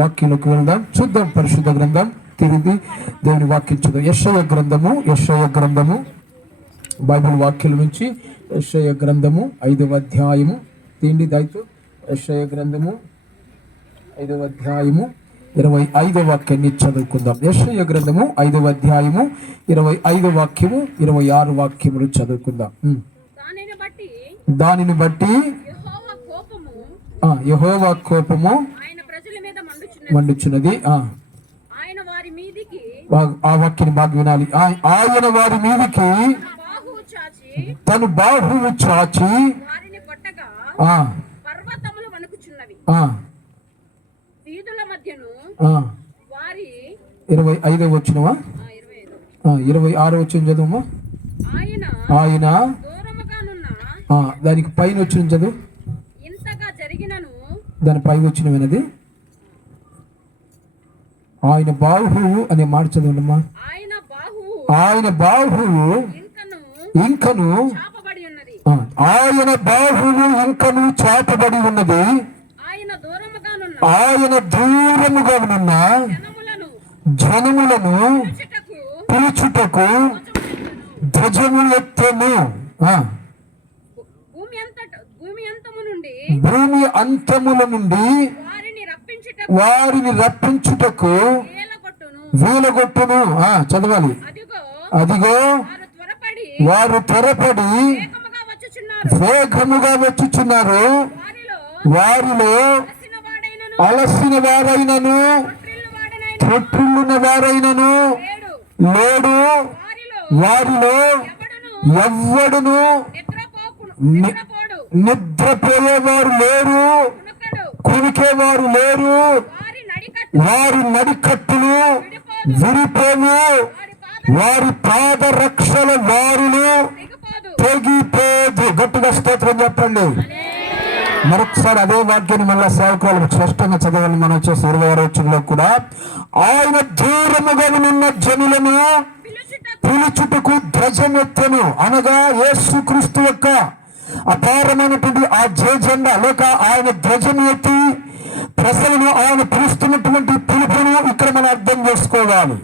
వాక్యంలోకి వెళ్దాం. చూద్దాం పరిశుద్ధ గ్రంథం తిరిగి దేవుని వాక్యం చూద్దాం. యెషయా గ్రంథము బైబిల్ వాక్యం నుంచి యెషయా గ్రంథము 5వ అధ్యాయము తీండి దయతో. యెషయా గ్రంథము 5వ అధ్యాయము 25వ వాక్యాన్ని చదువుకుందాం. యెషయా గ్రంథము 5వ అధ్యాయము 25వ వాక్యము 26 వాక్యములు చదువుకుందాం. దానిని బట్టి యెహోవా కోపము మండుచున్నది. ఆ వాక్యాన్ని బాగా వినాలి. ఆయన వారి మీదికి తను బాహువు చాచి 25వ వచనమా 26వ వచనం చదువుమా. ఆయన దానికి పైన వచ్చిన చదువు, దాని పై వచ్చిన వినది. ఆయన బాహువు అనే మాట చదవండమ్మా. ఆయన బాహువు ఇంకను ఆయన బాహువు ఇంకను చాపబడి ఉన్నది. ఆయన దూరముగా ఉన్న జనములను పిలుచుటకు ధ్వజము ఎత్తెను. భూమి అంతముల నుండి వారిని రప్పించుటకు వీలగొట్టును. చదవాలి. అదిగో వారు త్వరపడి వేగముగా వచ్చుచున్నారు. వారిలో అలసిన వారైనను తొట్టిల్లున్న వారైనను లేడు. వారిలో ఎవ్వడును నిద్రపోయేవారు లేరు, కునికేవారు లేరు. వారి నడికట్టులు విరిపోవు, వారి పాదరక్షల వారులు తెగిపోదు. గట్టిగా స్తోత్రం చెప్పండి. మరొకసారి అదే వాక్యాన్ని మళ్ళా సేవకులు స్పష్టంగా చదవాలి. మనం వచ్చేసి 26వ వచనంలో కూడా ఆయన దూరముగా ఉన్న జనులను పిలుచుటకు ధ్వజమెత్తెను. అనగా యేసుక్రీస్తు యొక్క అపారమైనటువంటి ఆ జెండా లేక ఆయన ధ్వజం ఎత్తి ప్రజలను ఆయన పిలుస్తున్నటువంటి పిలుపును ఇక్కడ మనం అర్థం చేసుకోవాలి.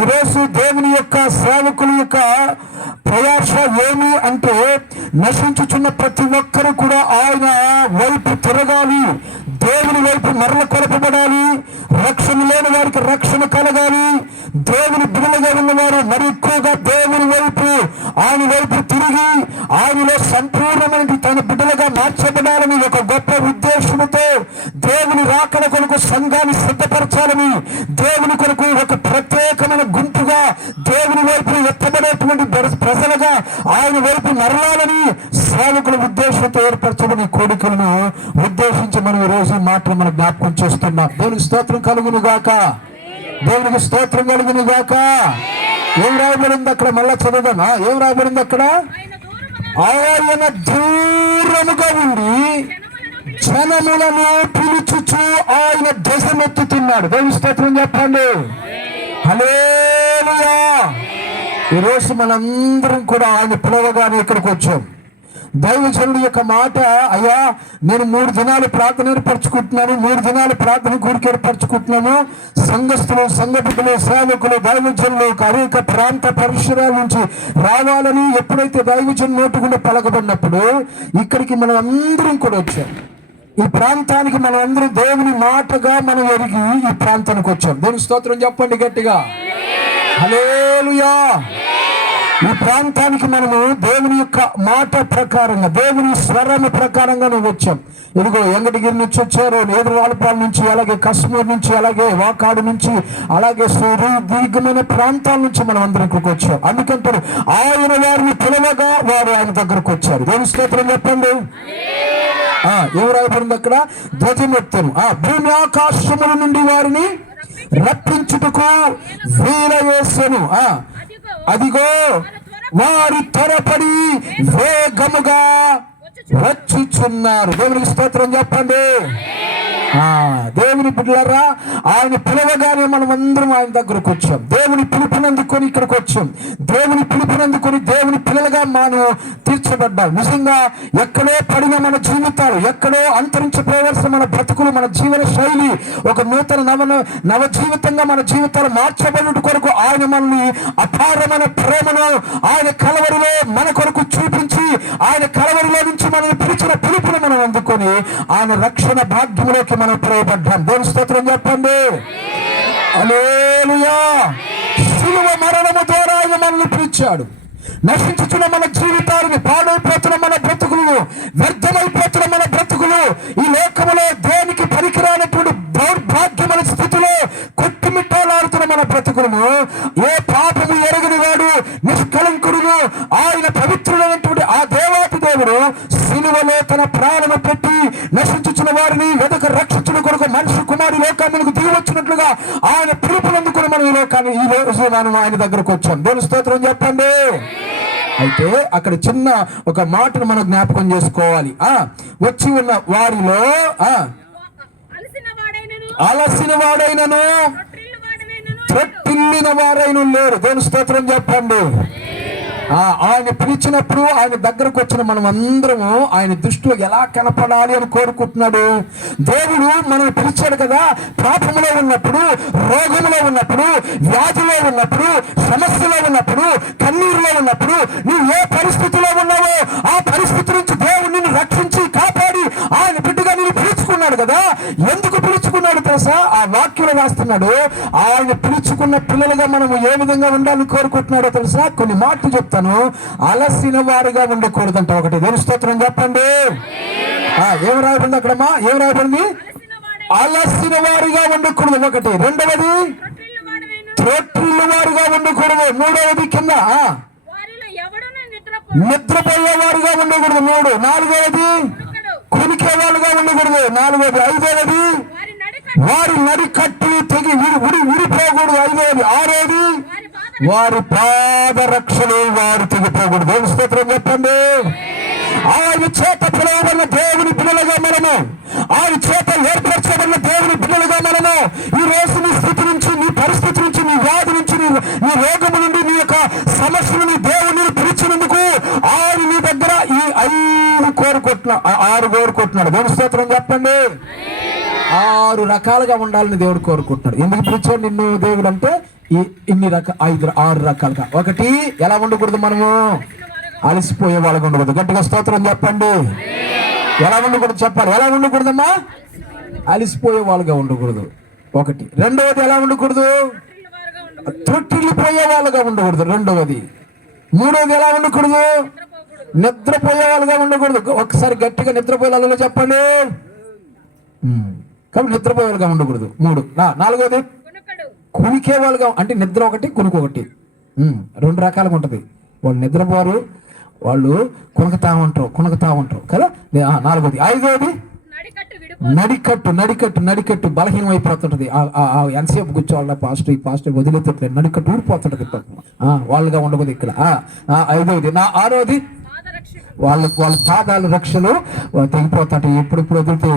ఈరోజు దేవుని యొక్క సేవకుల యొక్క ప్రయాస ఏమి అంటే నశించుచున్న ప్రతి ఒక్కరు కూడా ఆయన వైపు తిరగాలి, దేవుని వైపు మరల కొలపబడాలి, రక్షణ లేని వారికి రక్షణ కలగాలి, దేవుని బిడ్డలుగా ఉన్నవారు మరి ఎక్కువగా దేవుని వైపు ఆయన వైపు తిరిగి ఆయనలో సంపూర్ణమైన తన బిడ్డలుగా మార్చబడాలని ఒక గొప్ప ఉద్దేశంతో దేవుని రాకడ కొరకు సంఘాన్ని సిద్ధపరచాలని, దేవుని కొరకు ఒక ప్రత్యేకమైన గుంపుగా దేవుని వైపు ఎత్తబడేటువంటి ప్రజలుగా ఆయన వైపు మరలాలని సేవకుల ఉద్దేశంతో ఏర్పరచబడిన కోరికలను ఉద్దేశించి మనం ఈ రోజు మాత్రం మనం జ్ఞాపకం చేస్తున్నాం. దేవునికి స్తోత్రం కలుగును గాక, దేవునికి స్తోత్రం కలుగును గాక. ఏం రాయబడింది అక్కడ? మళ్ళా చదవనా? ఏం రాయబడింది అక్కడ? ఆయన దూరముగా ఉండి జనములను పిలుచుచు ఆయన ధ్వజమెత్తుతున్నాడు. దేవుని స్తోత్రం చెప్పండి. హల్లెలూయా. ఈరోజు మనందరం కూడా ఆయన పిలవగానే ఇక్కడికి వచ్చాం. దైవజనుడి యొక్క మాట, అయ్యా నేను 3 దినాలు ప్రార్థన ఏర్పరచుకుంటున్నాను, 3 దినాలు ప్రార్థన కూడికి ఏర్పరచుకుంటున్నాను. సంఘస్థులు, సంఘటితులు, సేవకులు, దైవజనులు అనేక ప్రాంత పరిసరాల నుంచి రావాలని ఎప్పుడైతే దైవజను నోటుకుండా పలకబడినప్పుడు ఇక్కడికి మనం అందరం కూడా వచ్చాం. ఈ ప్రాంతానికి మనం అందరం దేవుని మాటగా మనం ఎరిగి ఈ ప్రాంతానికి వచ్చాం. దేవుని స్తోత్రం చెప్పండి గట్టిగా. హల్లెలూయా. ఈ ప్రాంతానికి మనము దేవుని యొక్క మాట ప్రకారంగా, దేవుని స్వరం ప్రకారంగా నువ్వు వచ్చాం. ఇదిగో ఎంగటగిరి నుంచి వచ్చారు, నేదురువాలపాల నుంచి, అలాగే కశ్మీర్ నుంచి, అలాగే వాకాడు నుంచి, అలాగే సుదీర్ఘమైన ప్రాంతాల నుంచి మనం అందరం ఇక్కడికి వచ్చాం. అందుకంటారు ఆయన వారిని పిలవగా వారు ఆయన దగ్గరకు వచ్చారు. దేవుని స్తోత్రం చెప్పండి. ఎవరు రాయబడింది అక్కడ? ధ్వజమెత్తెను. భూమి ఆకాశముల నుండి వారిని రప్పించుటకు వీలవేసెను. అదిగో వారు త్వరపడి వేగముగా వచ్చుచున్నారు. దేవునికి స్తోత్రం చెప్పండి. దేవుని బిడ్డలారా, ఆయన పిలవగానే మనం అందరం ఆయన దగ్గరకు వచ్చాం. దేవుని పిలుపునందుకొని ఇక్కడికి వచ్చాం. దేవుని పిలుపునందుకొని దేవుని పిల్లలుగా మనం తీర్చబడ్డాం. నిజంగా ఎక్కడో పడిన మన జీవితాలు, ఎక్కడో అంతరించిపోవలసిన మన బ్రతుకులు, మన జీవన శైలి ఒక నూతన నవ జీవితంగా మన జీవితాలు మార్చబడిన కొరకు ఆయన మనల్ని అపారమైన ప్రేమను ఆయన కలవరిలో మన కొరకు చూపించి, ఆయన కలవరిలో నుంచి మనల్ని పిలిచిన పిలుపును మనం అందుకొని ఆయన రక్షణ భాగ్యంలోకి మనం ప్రవేశపడ్డాం. దేవుని స్తోత్రం చెప్పండి. హల్లెలూయా. శిలువ మరణము ద్వారా ఆయన మనల్ని పిలిచాడు. నశించుతున్న మన జీవితాలను, పాడైపోతున్న మన బ్రతుకులను, వ్యర్థమైపోతున్న మన బ్రతుకులు, ఈ లోకములో దేనికి పనికిరానటువంటి దౌర్భాగ్యమైన స్థితిలో కొట్టిమిట్టాలాడుతున్న మన బ్రతుకులను, ఏ పాపము ఎరగని వాడు నిష్కలంకుడును ఆయన పవిత్రుడైనటువంటి ఆ దేవాతి దేవుడు సిలువలో తన ప్రాణము పెట్టి నశించుచున్న వారిని వెదక రక్షించిన కొరకు మనిషి కుమారి లోకానికి దిగి వచ్చినట్లుగా ఆయన పిలుపునందుకుని మనం ఈ లోకాన్ని ఈ రోజు మనం ఆయన దగ్గరకు వచ్చాం. దేవుని స్తోత్రం చెప్పండి. అయితే అక్కడ చిన్న ఒక మాటను మనం జ్ఞాపకం చేసుకోవాలి. వచ్చి ఉన్న వారిలో అలసిన వాడైనను త్రొట్టిల్లిన వారైన లేరు. దేవుని స్తోత్రం చెప్పండి. ఆయన పిలిచినప్పుడు ఆయన దగ్గరకు వచ్చిన మనం అందరము ఆయన దృష్టిలో ఎలా కనపడాలి అని కోరుకుంటున్నాడు. దేవుడు మనల్ని పిలిచాడు కదా. పాపములో ఉన్నప్పుడు, రోగంలో ఉన్నప్పుడు, వ్యాధిలో ఉన్నప్పుడు, సమస్యలో ఉన్నప్పుడు, కన్నీరులో ఉన్నప్పుడు, నువ్వు ఏ పరిస్థితిలో ఉన్నావో ఆ పరిస్థితి నుంచి దేవుడు నిన్ను రక్షించి కాపాడి ఆయన బిడ్డగా నిన్ను పిలుచుకున్నాడు కదా. ఎందుకు పిలుచుకున్నాడు తెలుసా? ఆ వాక్యంలో రాస్తున్నాడు. ఆయన పిలుచుకున్న పిల్లలుగా మనము ఏ విధంగా ఉండాలని కోరుకుంటున్నాడో తెలుసా? కొన్ని మాటలు చెప్తాను. అలసిన వారుగా ఉండకూడదంట. ఒకటి. దేవుని స్తోత్రం చెప్పండి. ఏం రాయబడింది అక్కడమ్మా? ఏం రాయబడింది? అలసిన వారుగా ఉండకూడదు ఒకటి. రెండవది త్రొట్టిల్లు వారుగా ఉండకూడదు. మూడవది కింద నిద్రపోయేవారుగా ఉండకూడదు. మూడు. నాలుగవది కునికే వాళ్ళుగా ఉండకూడదు. నాలుగవది. ఐదవది వారి నడికట్టు తెగి విడిపోకూడదు. ఐదవది. ఆరోది వారి పాదరక్షలు వారు తెగిపోకూడదు. దేవుని స్తోత్రం చెప్పండి. ఆయన చేత పిలవబడిన దేవుని పిల్లలుగా మనము, ఆయన చేత ఏర్పరచబడిన దేవుని పిల్లలుగా మనము ఈ రోజు నీ స్థితి నుంచి, నీ పరిస్థితి నుంచి, నీ వ్యాధి నుంచి, నీ రోగము నుండి, నీ యొక్క సమస్యలు దేవుని పిలిచినందుకు ఆయన నీ దగ్గర ఈ 6 కోరుకుంటున్నాడు. దేవుని స్తోత్రం చెప్పండి. 6 రకాలుగా ఉండాలని దేవుడు కోరుకుంటున్నాడు. ఎందుకు పిలిచాడు నిన్ను దేవుడు అంటే ఇన్ని 6 రకాలుగా. ఒకటి, ఎలా ఉండకూడదు? మనము అలసిపోయే వాళ్ళగా ఉండకూడదు. గట్టిగా స్తోత్రం చెప్పండి. ఎలా ఉండకూడదు చెప్పాలి. ఎలా ఉండకూడదమ్మా? అలసిపోయే వాళ్ళుగా ఉండకూడదు. ఒకటి. రెండవది ఎలా ఉండకూడదు? త్రొట్టిల్లిపోయే వాళ్ళుగా ఉండకూడదు. రెండవది. మూడవది ఎలా ఉండకూడదు? నిద్రపోయే వాళ్ళుగా ఉండకూడదు. ఒకసారి గట్టిగా నిద్రపోయే వాళ్ళు చెప్పండి. కాబట్టి నిద్రపోయే వాళ్ళుగా ఉండకూడదు. 3. నాలుగవది కునికే వాళ్ళుగా, అంటే నిద్ర ఒకటి, కునుకు ఒకటి. 2 రకాలుగా ఉంటుంది. వాళ్ళు నిద్రపోరు, వాళ్ళు కునకుతా ఉంటారు కదా. 4వది. 5వది నడికట్టు బలహీనం అయిపోతుంటది. ఎంతసేపు కూర్చోవాల పాస్టర్ వదిలేతుంటలేదు, నడికట్టు ఊడిపోతుంటది. వాళ్ళుగా ఉండకూడదు ఇక్కడ. 5వది. 6వది వాళ్ళ పాదాల రక్షలు తెగిపోతాయి. ఎప్పుడు వదిలితే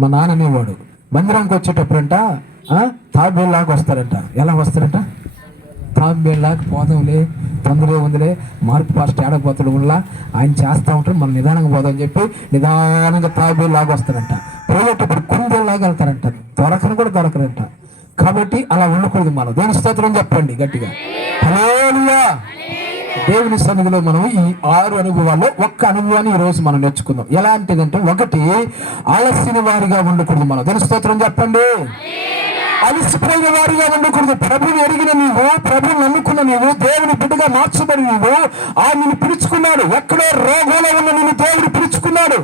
మా నాన్న అనేవాడు, మందిరానికి వచ్చేటప్పుడంట తాబేళ్ళలాగా వస్తారంట. ఎలా వస్తారంట? తాబేళ్ళలాగా పోదాంలే, తొందరగా ఉందిలే, మార్పు పాస్ట్ ఏడకపోతాడు వల్ల ఆయన చేస్తూ ఉంటాడు, మనం నిదానంగా పోదామని చెప్పి నిదానంగా తాబేళ్ళలాగా వస్తారంట. పోయేటప్పుడు కుందేళ్ళలాగా వెళ్తారంట, దొరకరంట. కాబట్టి అలా ఉండకూడదు మనం. దేవుని స్తోత్రం చెప్పండి గట్టిగా. హల్లెలూయా. దేవుని సన్నిధిలో మనం ఈ 6 అనుభవాల్లో ఒక్క అనుభవాన్ని ఈ రోజు మనం నేర్చుకుందాం. ఎలాంటిదంటే, ఒకటి, అలసిన వారిగా ఉండకూడదు మనం. దేవుని స్తోత్రం చెప్పండి. అలసిపోయిన వారిగా ఉండకూడదు. ప్రభుని ఎరిగిన నీవు, ప్రభుని నమ్ముకున్న నీవు, దేవుని బిడ్డగా మార్చబడి నీవు, ఆయన నిన్ను పిలుచుకున్నాడు. ఎక్కడో రోగంలో ఉన్న నిన్ను దేవుడు పిలుచుకున్నాడు.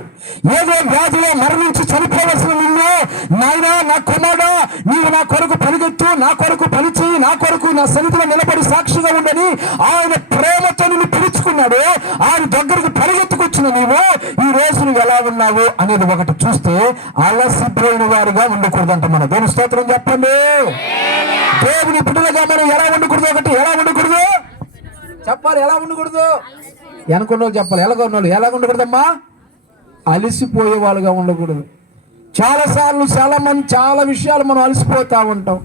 ఏదో వ్యాధిలో మరణించి చనిపోవలసిన నిన్ను, నాయనా నా కుమారుడా నీవు నా కొరకు పరిగెత్తు, నా కొరకు పనిచేయి, నా కొరకు నా సన్నిధిలో నిలబడి సాక్షిగా ఉండని ఆయన ప్రేమతో నిన్ను పిలుచుకున్నాడు. ఆయన దగ్గరకు పరిగెత్తుకొచ్చిన నీవు ఈ రోజు నువ్వు ఎలా ఉన్నావు అనేది ఒకటి చూస్తే, అలసిపోయిన వారిగా ఉండకూడదంట మనం. దేవుని స్తోత్రం చెప్పండి. దేవుని బిడ్డలుగా మనం ఎలా ఉండకూడదు? ఒకటి, ఎలా ఉండకూడదు చెప్పాలి. ఎలా ఉండకూడదు? వెనుకున్న వాళ్ళు చెప్పాలి. ఎలా ఉండకూడదమ్మా? అలిసిపోయే వాళ్ళుగా ఉండకూడదు. చాలాసార్లు చాలామంది చాలా విషయాలు మనం అలసిపోతూ ఉంటాం.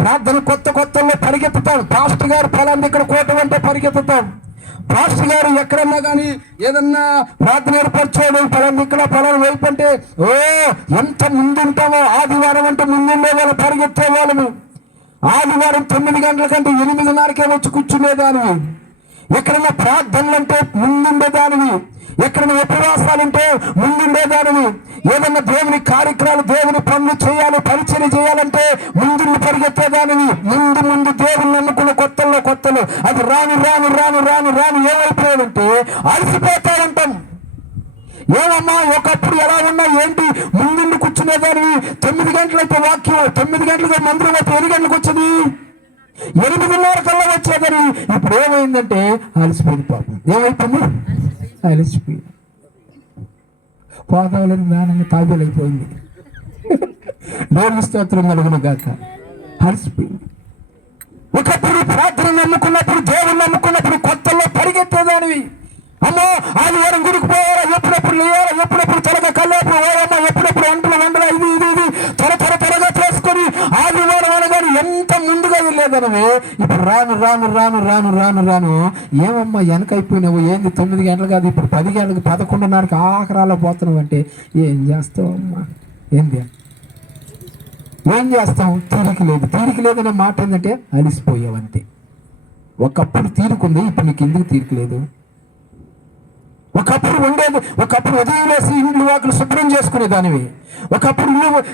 ప్రార్థన కొత్తలో పరిగెత్తుతాం. పాస్టర్ గారు ఫలాన్ని ఇక్కడ కోట అంటే పరిగెత్తుతాం. పాస్టర్ గారు ఎక్కడన్నా కానీ ఏదన్నా ప్రార్థన ఏర్పరచోడు ఫలాన్ని ఇక్కడ ఫలాన్ని వైపు అంటే ఎంత ముందుంటామో. ఆదివారం అంటే ముందుండే వాళ్ళు పరిగెత్తే వాళ్ళము. ఆదివారం 9 గంటల కంటే 8:30కే వచ్చి కూర్చునేదానివి. ఎక్కడన్నా ప్రార్థనలు అంటే ముందుండేదానివి. ఎక్కడైనా ఉపవాసాలుంటే ముందుండేదానివి. ఏదన్నా దేవుని కార్యక్రమాలు దేవుని పనులు చేయాలి, పరిచయం చేయాలంటే ముందు పరిగెత్తేదానివి. ముందు దేవుని నమ్ముకున్న కొత్తలో అది రాను ఏమైపోయాడంటే అలసిపోతా ఉంటాం. ఏమమ్మా ఒకప్పుడు ఎలా ఉన్నా ఏంటి ముందు కూర్చునేదానివి. 9 గంటలైతే వాక్యం, 9 గంటలకి మందిరం అయితే 8 గంటలకు వచ్చేది, 8:30 కల్లా వచ్చేదని. ఇప్పుడు ఏమైందంటే అలసిపోయింది. పాపం ఏమైపోయింది? అలసిపోయింది. పోతాలని జ్ఞానంగా తాబేలైపోయింది. దేవుని స్తోత్రం కలుగును గాక. అలసిపోయింది. ఒకప్పుడు ప్రార్థన నమ్ముకున్నప్పుడు దేవుని నమ్ముకున్నప్పుడు కొత్తలో పరిగెత్తేదానివి. అమ్మో ఆదివారం గుడికి పోవాలా, ఎప్పుడప్పుడు లేయాలా, ఎప్పుడప్పుడు త్వరగా కల్లేపు పోవాలమ్మా, ఎప్పుడప్పుడు వంటలు ఇది త్వరగా చేసుకొని ఆదివారం అనగానే ఎంత ముందుగా వెళ్ళేదనమే. ఇప్పుడు రాను ఏమమ్మా వెనకైపోయినావు. ఏంది 9 గంటలు కాదు ఇప్పుడు 10 గంటలకు 11:30కి ఆఖరాలో పోతున్నావు అంటే ఏం చేస్తావు అమ్మా? ఏం చేస్తాం? తీరిక లేదనే మాట ఏంటంటే అలిసిపోయావంతే. ఒకప్పుడు తీరుకుంది, ఇప్పుడు నీకు ఎందుకు తీరిక లేదు? ఒకప్పుడు ఉండేది, ఒకప్పుడు ఉదయం లేసి ఇండ్లు వాకులు శుభ్రం చేసుకునేదానివి. ఒకప్పుడు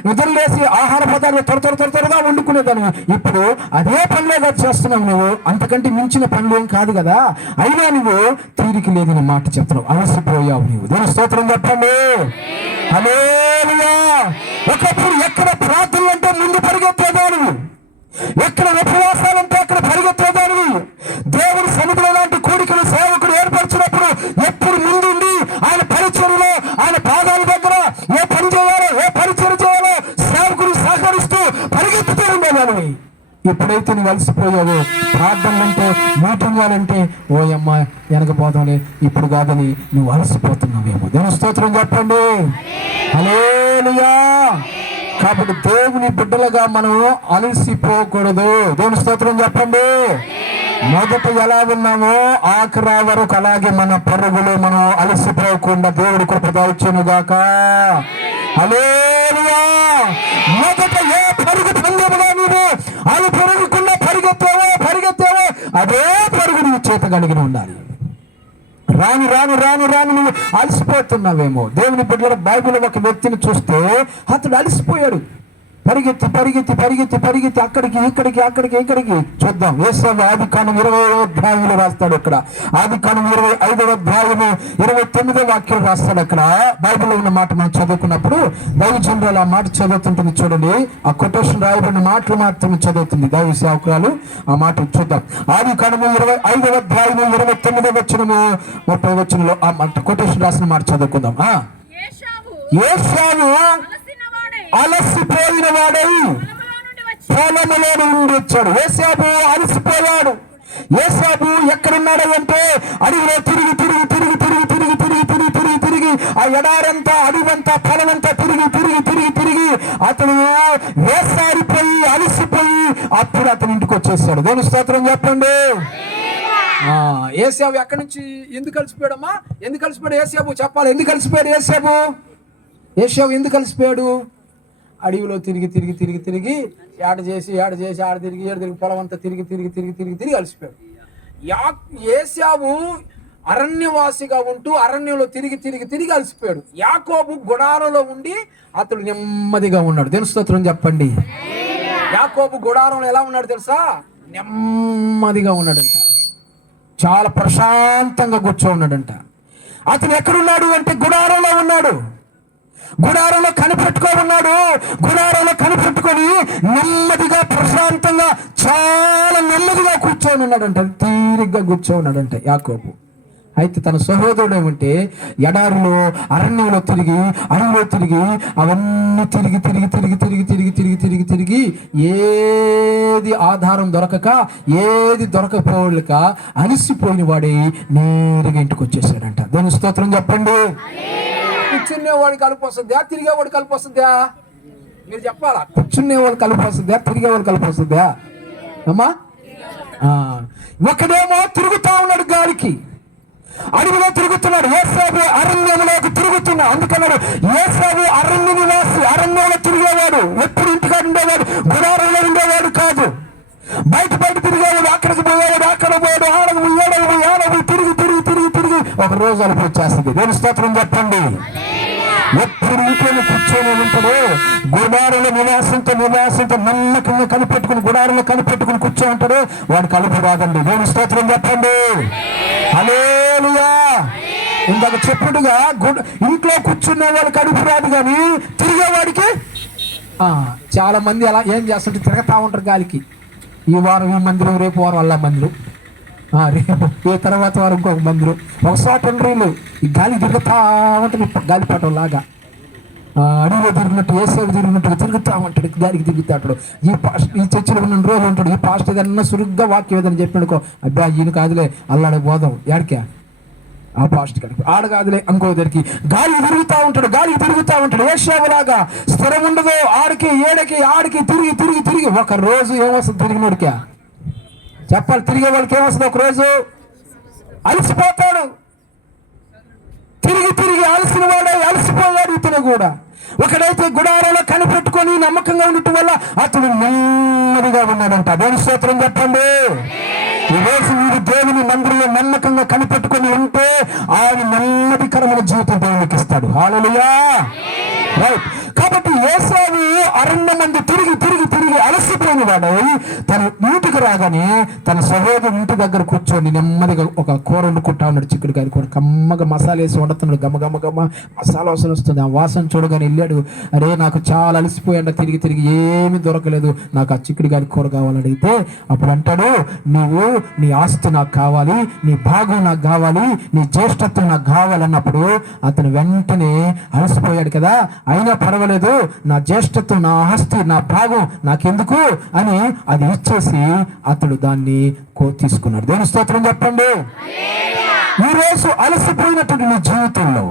నిద్ర లేసి ఆహార పదార్థాలు త్వరగా వండుకునేదానివి. ఇప్పుడు అదే పనిలేగా చేస్తున్నావు నువ్వు. అంతకంటే మించిన పనులు ఏం కాదు కదా. అయినా నువ్వు తీరిక లేదని మాట చెప్తున్నావు, అలసిపోయావు నువ్వు. దేవుని స్తోత్రం చెప్పండి. హల్లెలూయా. ఒకప్పుడు ఎక్కడ ప్రార్థనలు అంటే ముందు పరిగెత్తేదానివి, ఎక్కడ ఉపవాసాలంటే అక్కడ పరిగెత్తేదానివి. దేవుని సన్నిధిలో లాంటి కోరికలు సేవకుడు ఏర్పరిచినప్పుడు ఎప్పుడు ముందుండి ఆయన పరిచర్యలో ఆయన పాదాల దగ్గర ఏ పని చేయాలో ఏ పరిచర్య చేయాలో సేవకుడు సహకరిస్తూ పరిగెత్తుతూ ఉండేదానివి. ఎప్పుడైతే నువ్వు అలసిపోయావో ప్రార్థనలంటే మీటింగాలంటే ఓయమ్మ వెనకపోతాంలే ఇప్పుడు కాదని నువ్వు అలసిపోతున్నావేమో. దేవుని స్తోత్రం చెప్పండి. హల్లెలూయా. కాబట్టి దేవుని బిడ్డలుగా మనం అలసిపోకూడదు. దేవుని స్తోత్రం చెప్పండి. మొదట ఎలా ఉన్నామో ఆఖరి వరకు అలాగే మన పరుగులు మనం అలసిపోకుండా దేవుడి కృప దాల్చును గాక. హల్లెలూయా. మొదట ఏ పరుగు పందెముగా నీవు అది పరుగుకుండా పరిగెత్తావో అదే పరుగు నువ్వు చేత కలిగి ఉండాలి. రాను నువ్వు అలసిపోతున్నావేమో. దేవుని బిడ్డల బైబిల్ ఒక వ్యక్తిని చూస్తే అతడు అలసిపోయాడు. పరిగెత్తి అక్కడికి చూద్దాం. యేసయ్య ఆదికాండం 20వ అధ్యాయంలో రాస్తాడు. ఇక్కడ ఆదికాండం 25వ అధ్యాయము 29వ వాక్యం రాస్తాడు. అక్కడ బైబిల్లో ఉన్న మాట మనం చదువుకున్నప్పుడు దైవజనురాలు ఆ మాట చదువుతుంటుంది. చూడండి, ఆ కొటేషన్ రాయబడిన మాటలు మాత్రమే చదువుతుంది దైవ సేవకురాలు. ఆ మాట చూద్దాం. ఆదికాండము 25వ అధ్యాయము 29వ వచనము 30వ వచనంలో ఆ మాట కొటేషన్ రాసిన మాట చదువుకుందాం. యేషావు అలసిపోయిన వాడై పొలములో నుండి వచ్చాడు. యేసాబు అలసిపోయాడు. యేసాబు ఎక్కడున్నాడు అంటే అడవిలో తిరిగి ఆ ఎడారంతా అడవంతా పొలమంతా తిరిగి అతను వేసారిపోయి అలసిపోయి అప్పుడు అతని ఇంటికి వచ్చేసాడు. దేవుని స్తోత్రం చెప్పండి. యేసాబు ఎక్కడి నుంచి ఎందుకు కలిసిపోయాడమ్మా? ఎందుకు కలిసిపోయాడు యేసాబు? చెప్పాలి. ఎందుకు కలిసిపోయాడు యేసాబు ఎందుకు కలిసిపోయాడు? అడవిలో తిరిగి ఆడ చేసి ఆడ తిరిగి పొలం అంతా తిరిగి అలసిపోయాడు. యేసావు అరణ్యవాసిగా ఉంటూ అరణ్యంలో తిరిగి అలసిపోయాడు. యాకోబు గుడారంలో ఉండి అతడు నెమ్మదిగా ఉన్నాడు. దేవుని స్తోత్రం చెప్పండి. యాకోబు గుడారంలో ఎలా ఉన్నాడు తెలుసా? నెమ్మదిగా ఉన్నాడంట. చాలా ప్రశాంతంగా కూర్చో ఉన్నాడంట. అతను ఎక్కడున్నాడు అంటే గుడారంలో ఉన్నాడు. గుడారంలో కనిపెట్టుకొని నెమ్మదిగా ప్రశాంతంగా చాలా నెమ్మదిగా కూర్చొని ఉన్నాడంట. తీరిగ్గా కూర్చొని ఉన్నాడంట యాకోబు. అయితే తన సహోదరుడు ఏమంటే ఎడారిలో అరణ్యంలో అడవిలో అవన్నీ తిరిగి ఏది ఆధారం దొరకక ఏది దొరకపోలేక అలసిపోయిన వాడే నేరుగా ఇంటికి వచ్చేసాడంట. దేవుని స్తోత్రం చెప్పండి. కూర్చునేవాడికి కలుపు వస్తుందా, తిరిగేవాడు కలుపు వస్తుందా? మీరు చెప్పాలా. కూర్చునేవాడు కలుపు వస్తుందా, తిరిగేవాడు కలుపు వస్తుందా అమ్మా? ఒకడేమో తిరుగుతా ఉన్నాడు గాలికి, అడవిలో తిరుగుతున్నాడు. ఏసావు అరణ్యంలోకి తిరుగుతున్నాడు. అందుకన్నాడు ఏసావు అరణ్య నివాసి, అరణ్యంలో తిరిగేవాడు. ఎప్పుడు ఇంటికాడ ఉండేవాడు, గుడారంలో ఉండేవాడు కాదు. బయట తిరిగేవాడు, అక్కడికి పోయేవాడు, అక్కడ పోయాడు, ఆడకు ఏడవు తిరిగి తిరిగి తిరిగి తిరిగి ఒక రోజు అలుపు వచ్చేస్తుంది. దేవుని స్తోత్రం చెప్పండి. ఎప్పుడు ఇంట్లోనే కూర్చొని ఉంటాడు, గుడారంలో నివాసంతో నమ్మకంగా కనిపెట్టుకుని, గుడారంలో కనిపెట్టుకుని కూర్చో ఉంటాడు, వాడు కలుపు రాదండి. దేవుని స్తోత్రం చెప్పండి. హల్లెలూయా. ఇందాక చెప్పుడుగా ఇంట్లో కూర్చునే వాడు కడుపు రాదు, కానీ తిరిగేవాడికి చాలా మంది అలా ఏం చేస్తుంటే తిరగతా ఉంటారు గాలికి. ఈ వారం ఈ మందిరం, రేపు వారం అలా మందిరం, రేపు ఏ తర్వాత వారం ఇంకొక మందిరం. ఒకసారి రీలు ఈ గాలి తిరుగుతా ఉంటుంది, గాలిపటం లాగా అడవిలో తిరిగినట్టు, ఏసేపు తిరిగినట్టుగా తిరుగుతా ఉంటాడు, గాలికి తిరుగుతాడు. ఈ చర్చిలో ఉన్న రోజులు ఉంటాడు. ఈ పాస్ట్ ఏదన్నా సురుగ్గా వాక్యం ఏదని చెప్పాడుకో, అబ్బా ఈయన కాదులే అల్లాడే పోదాం, ఎడికా ఆ పాస్ట్ కాడికి, ఆడ కాదులే ఇంకో దగ్గరికి. గాలికి తిరుగుతూ ఉంటాడు. ఏషావులాగా స్థిరం ఉండదు. ఆడికి తిరిగి తిరిగి తిరిగి ఒక రోజు ఏమొస్తుంది తిరిగినోడికి? చెప్పాలి. తిరిగే వాళ్ళకి ఏమొస్తుంది? ఒక రోజు అలసిపోతాడు. తిరిగి తిరిగి అలసిన వాడే అలసిపోయాడు ఇతను కూడా. ఒకడైతే గుడారంలో కనిపెట్టుకొని నమ్మకంగా ఉండటం వల్ల అతడు నెమ్మదిగా ఉన్నాడంట. దేవుని స్తోత్రం చెప్పండి. ఈ రోజు మీరు దేవుని మందిరంలో నమ్మకంగా కనిపెట్టుకొని ఉంటే ఆయన నెమ్మదికరమైన జీవితం దేవునికి ఇస్తాడు. హల్లెలూయా. రైట్. కాబట్టి ఏసావు అరణ్యమందు తిరిగి తిరిగి తిరిగి అలసిపోయిన వాడు తన ఇంటికి రాగానే తన సహోదరుడు ఇంటి దగ్గర కూర్చొని నెమ్మదిగా ఒక కూర వండుకుంటా ఉన్నాడు. చిక్కుడుకాయ కూర కమ్మగా మసాలా వేసి వండుతున్నాడు. గమ్మ మసాలా వాసన వస్తుంది. ఆ వాసన చూడగానే వెళ్ళాడు. అరే నాకు చాలా అలసిపోయాడు, తిరిగి తిరిగి ఏమీ దొరకలేదు, నాకు ఆ చిక్కుడుకాయ కూర కావాలని అడిగితే అప్పుడు అంటాడు, నీవు నీ ఆస్తి నాకు కావాలి, నీ భాగం నాకు కావాలి, నీ జ్యేష్ఠత్వం నాకు కావాలన్నప్పుడు అతను వెంటనే అలసిపోయాడు కదా, అయినా పర్వాలేదు, నా జ్యేష్ఠత్వం, నా ఆస్తి, నా భాగం నాకెందుకు అని అది ఇచ్చేసి అతడు దాన్ని తీసుకున్నాడు. దేవుని స్తోత్రం చెప్పండి. ఈరోజు అలసిపోయినటువంటి నీ జీవితంలో,